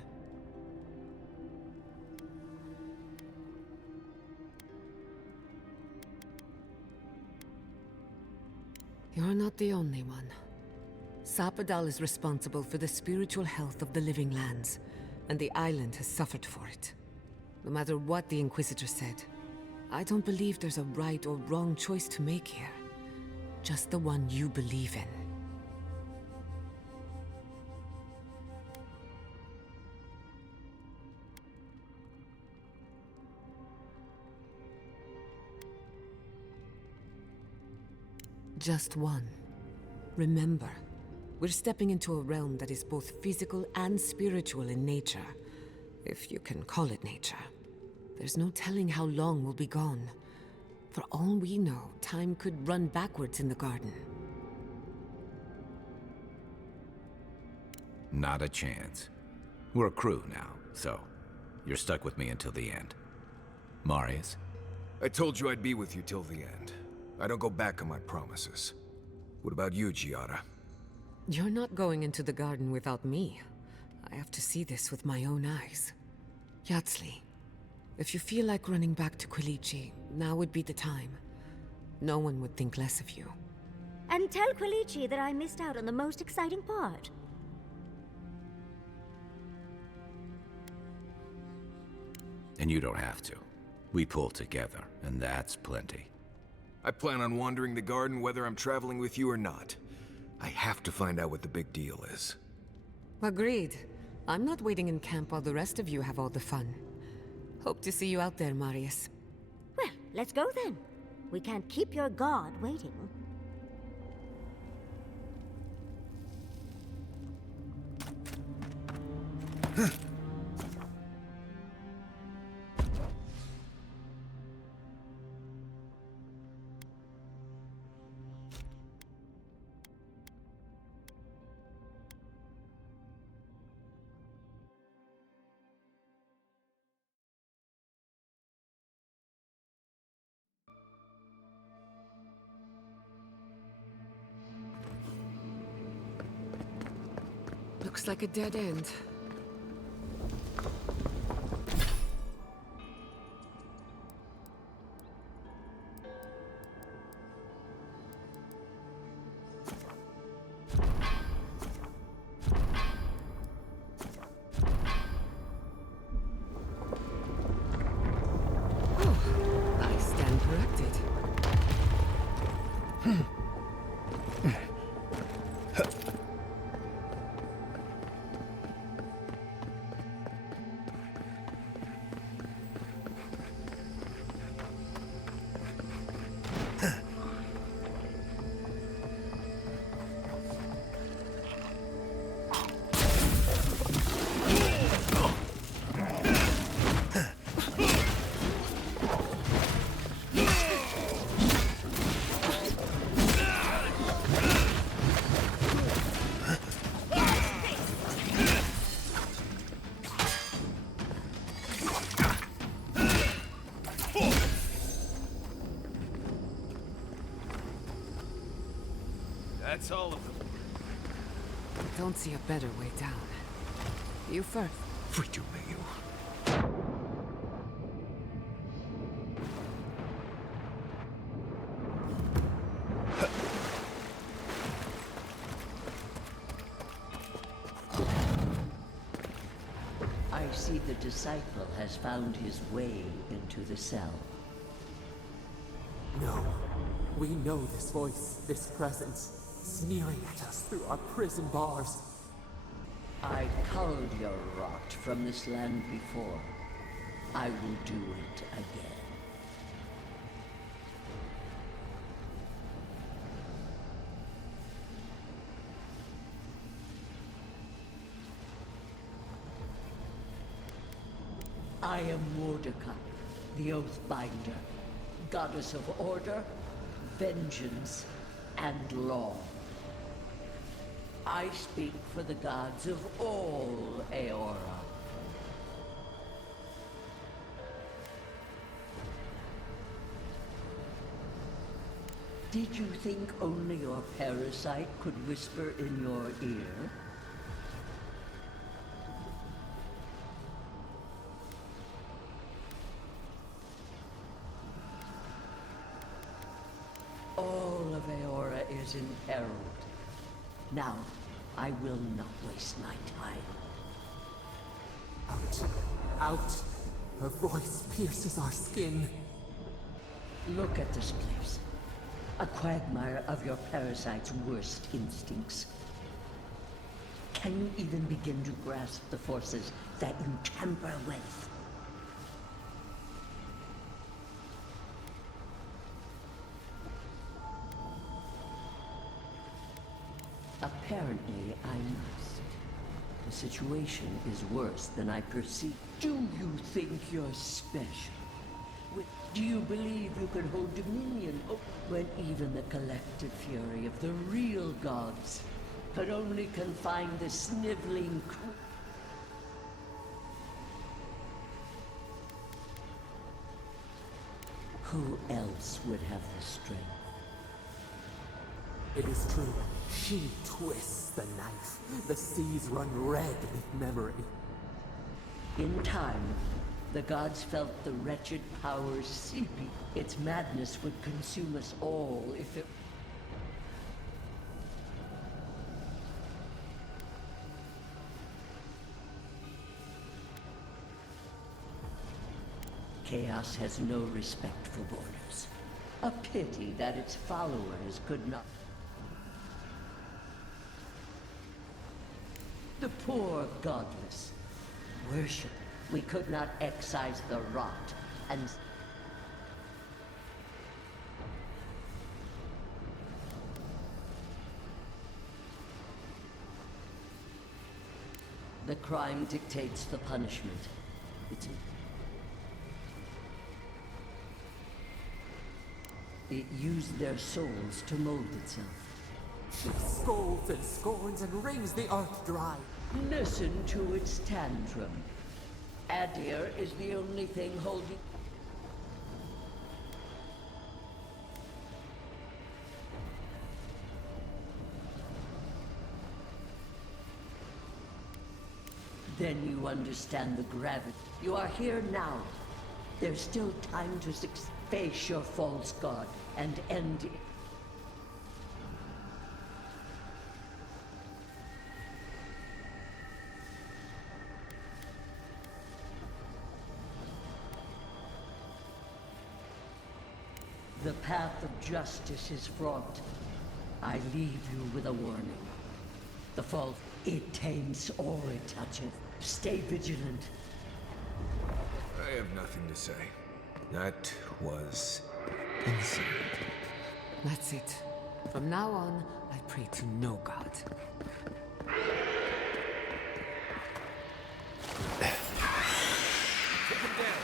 You're not the only one. Sapadal is responsible for the spiritual health of the living lands, and the island has suffered for it. No matter what the Inquisitor said, I don't believe there's a right or wrong choice to make here. Just the one you believe in. Just one. Remember, we're stepping into a realm that is both physical and spiritual in nature, if you can call it nature. There's no telling how long we'll be gone. For all we know, time could run backwards in the garden. Not a chance. We're a crew now, so you're stuck with me until the end. Marius? I told you I'd be with you till the end. I don't go back on my promises. What about you, Giada? You're not going into the garden without me. I have to see this with my own eyes. Yatsli, if you feel like running back to Quilici, now would be the time. No one would think less of you. And tell Quilici that I missed out on the most exciting part. And you don't have to. We pull together, and that's plenty. I plan on wandering the garden whether I'm traveling with you or not. I have to find out what the big deal is. Agreed. I'm not waiting in camp while the rest of you have all the fun. Hope to see you out there, Marius. Well, let's go then. We can't keep your god waiting. Looks like a dead end. I stand corrected. That's all of them. I don't see a better way down. You first. Freedom, may you. I see the disciple has found his way into the cell. No. We know this voice, this presence, sneering at us through our prison bars. I culled your rot from this land before. I will do it again. I am Mordecai, the Oathbinder, goddess of order, vengeance, and law. I speak for the gods of all Eora. Did you think only your parasite could whisper in your ear? All of Eora is imperiled. Now, I will not waste my time. Out. Out. Her voice pierces our skin. Look at this place. A quagmire of your parasite's worst instincts. Can you even begin to grasp the forces that you tamper with? Apparently, I must. The situation is worse than I perceive. Do you think you're special? Do you believe you can hold dominion when even the collective fury of the real gods could only confine the sniveling Who else would have the strength? It is true. She twists the knife. The seas run red with memory. In time, the gods felt the wretched powers seeping. Its madness would consume us all if it... Chaos has no respect for borders. A pity that its followers could not... The poor godless worship. We could not excise the rot, and... The crime dictates the punishment. It used their souls to mold itself. She scolds and scorns and wrings the earth dry. Listen to its tantrum. Adir is the only thing holding... Then you understand the gravity. You are here now. There's still time to face your false god and end it. The path of justice is fraught. I leave you with a warning. The false, it taints or it toucheth. Stay vigilant. I have nothing to say. That was insane. That's it. From now on, I pray to no god. Take him down.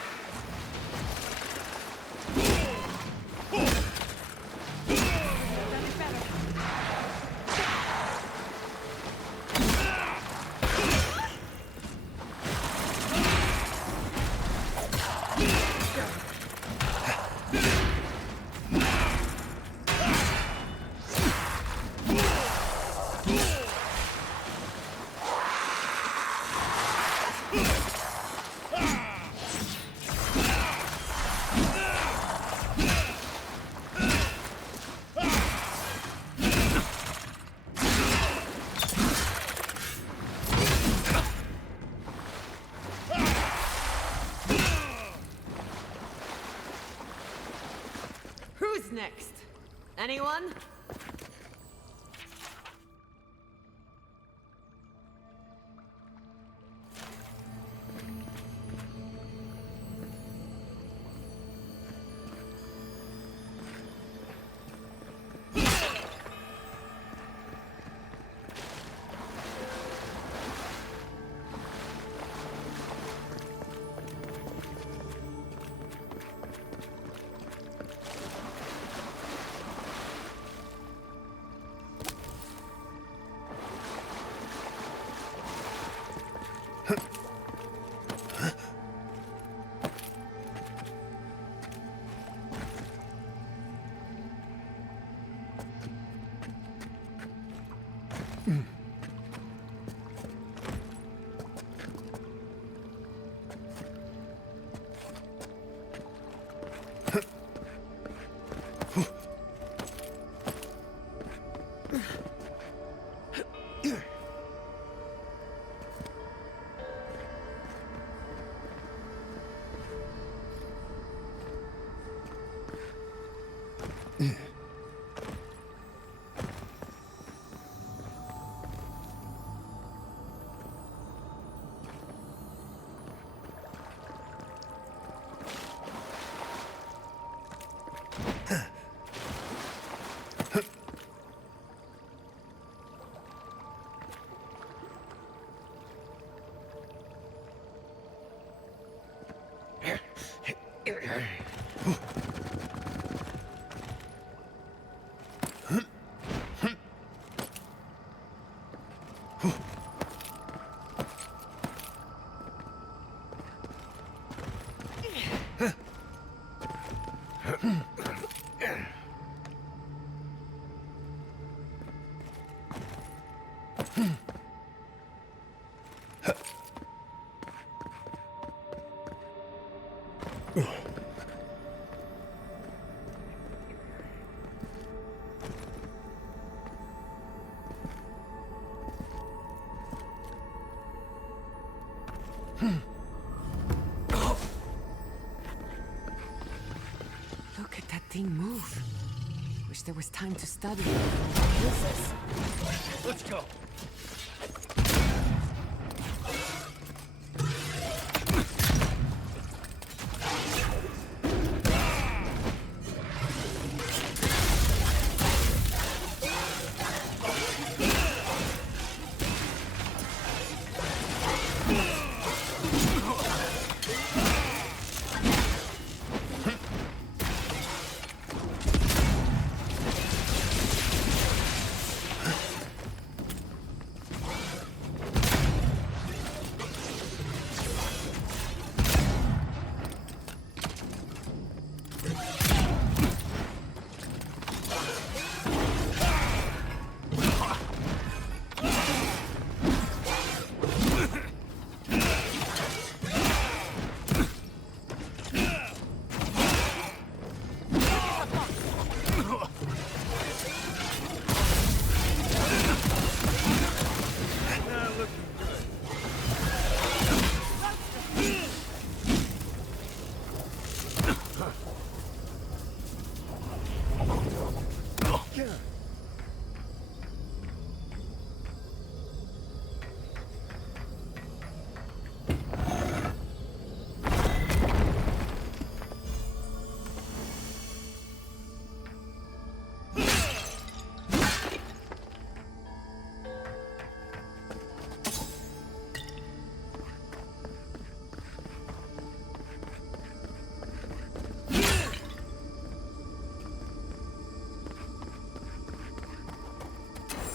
Who's next? Anyone? Look at that thing move. Wish there was time to study. Let's go.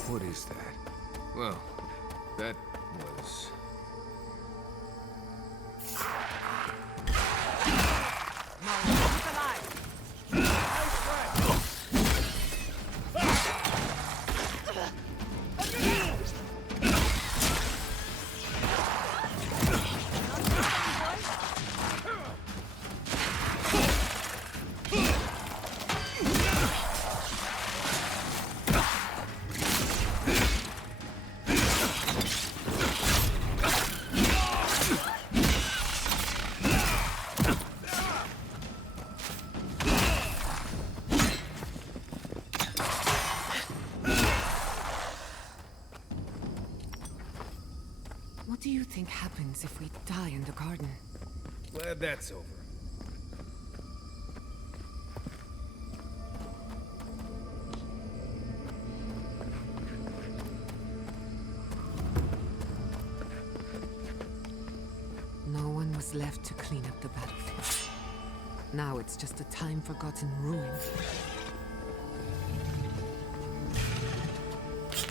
What is that? Well, that was... What do you think happens if we die in the garden? Glad that's over. No one was left to clean up the battlefield. Now it's just a time-forgotten ruin.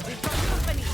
We've got company!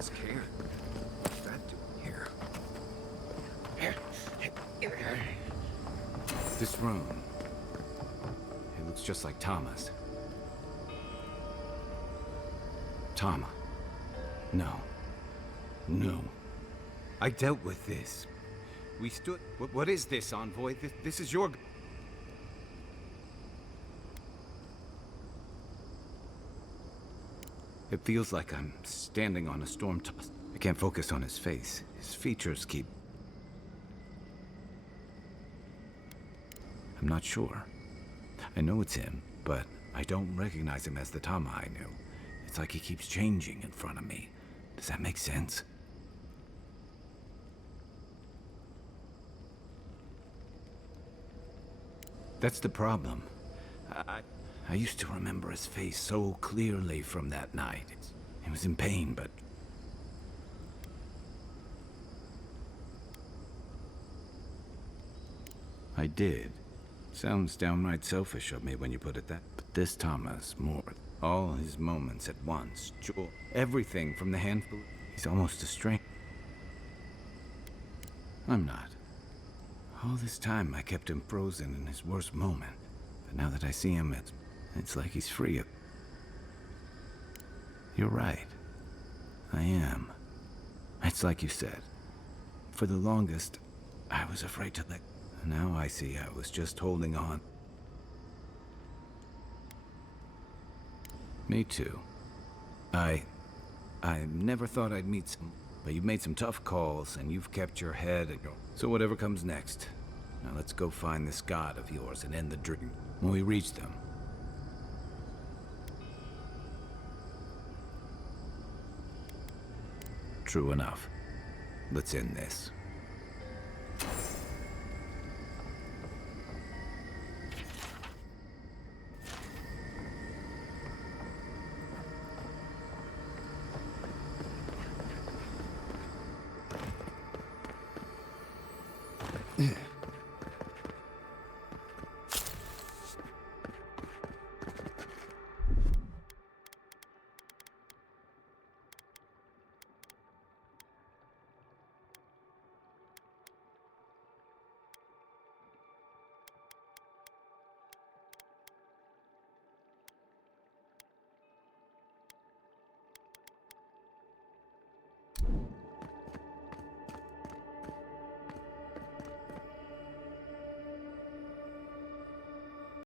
Tama's care. What's that doing here? This room. It looks just like Tama's. Tama. No. No. I dealt with this. We stood... What is this, Envoy? This is your... It feels like I'm standing on a storm toss. I can't focus on his face. His features keep... I'm not sure. I know it's him, but I don't recognize him as the Tama I knew. It's like he keeps changing in front of me. Does that make sense? That's the problem. I used to remember his face so clearly from that night. He was in pain, but... I did. Sounds downright selfish of me when you put it that. But this Tama's more. All his moments at once. Joy. Everything from the handful. He's almost a stranger. I'm not. All this time I kept him frozen in his worst moment. But now that I see him, it's like he's free of... You're right. I am. It's like you said. For the longest, I was afraid to let... Now I see I was just holding on. Me too. I never thought I'd meet some... But you've made some tough calls, and you've kept your head and your... So whatever comes next. Now let's go find this god of yours and end the dream. When we reach them. True enough. Let's end this.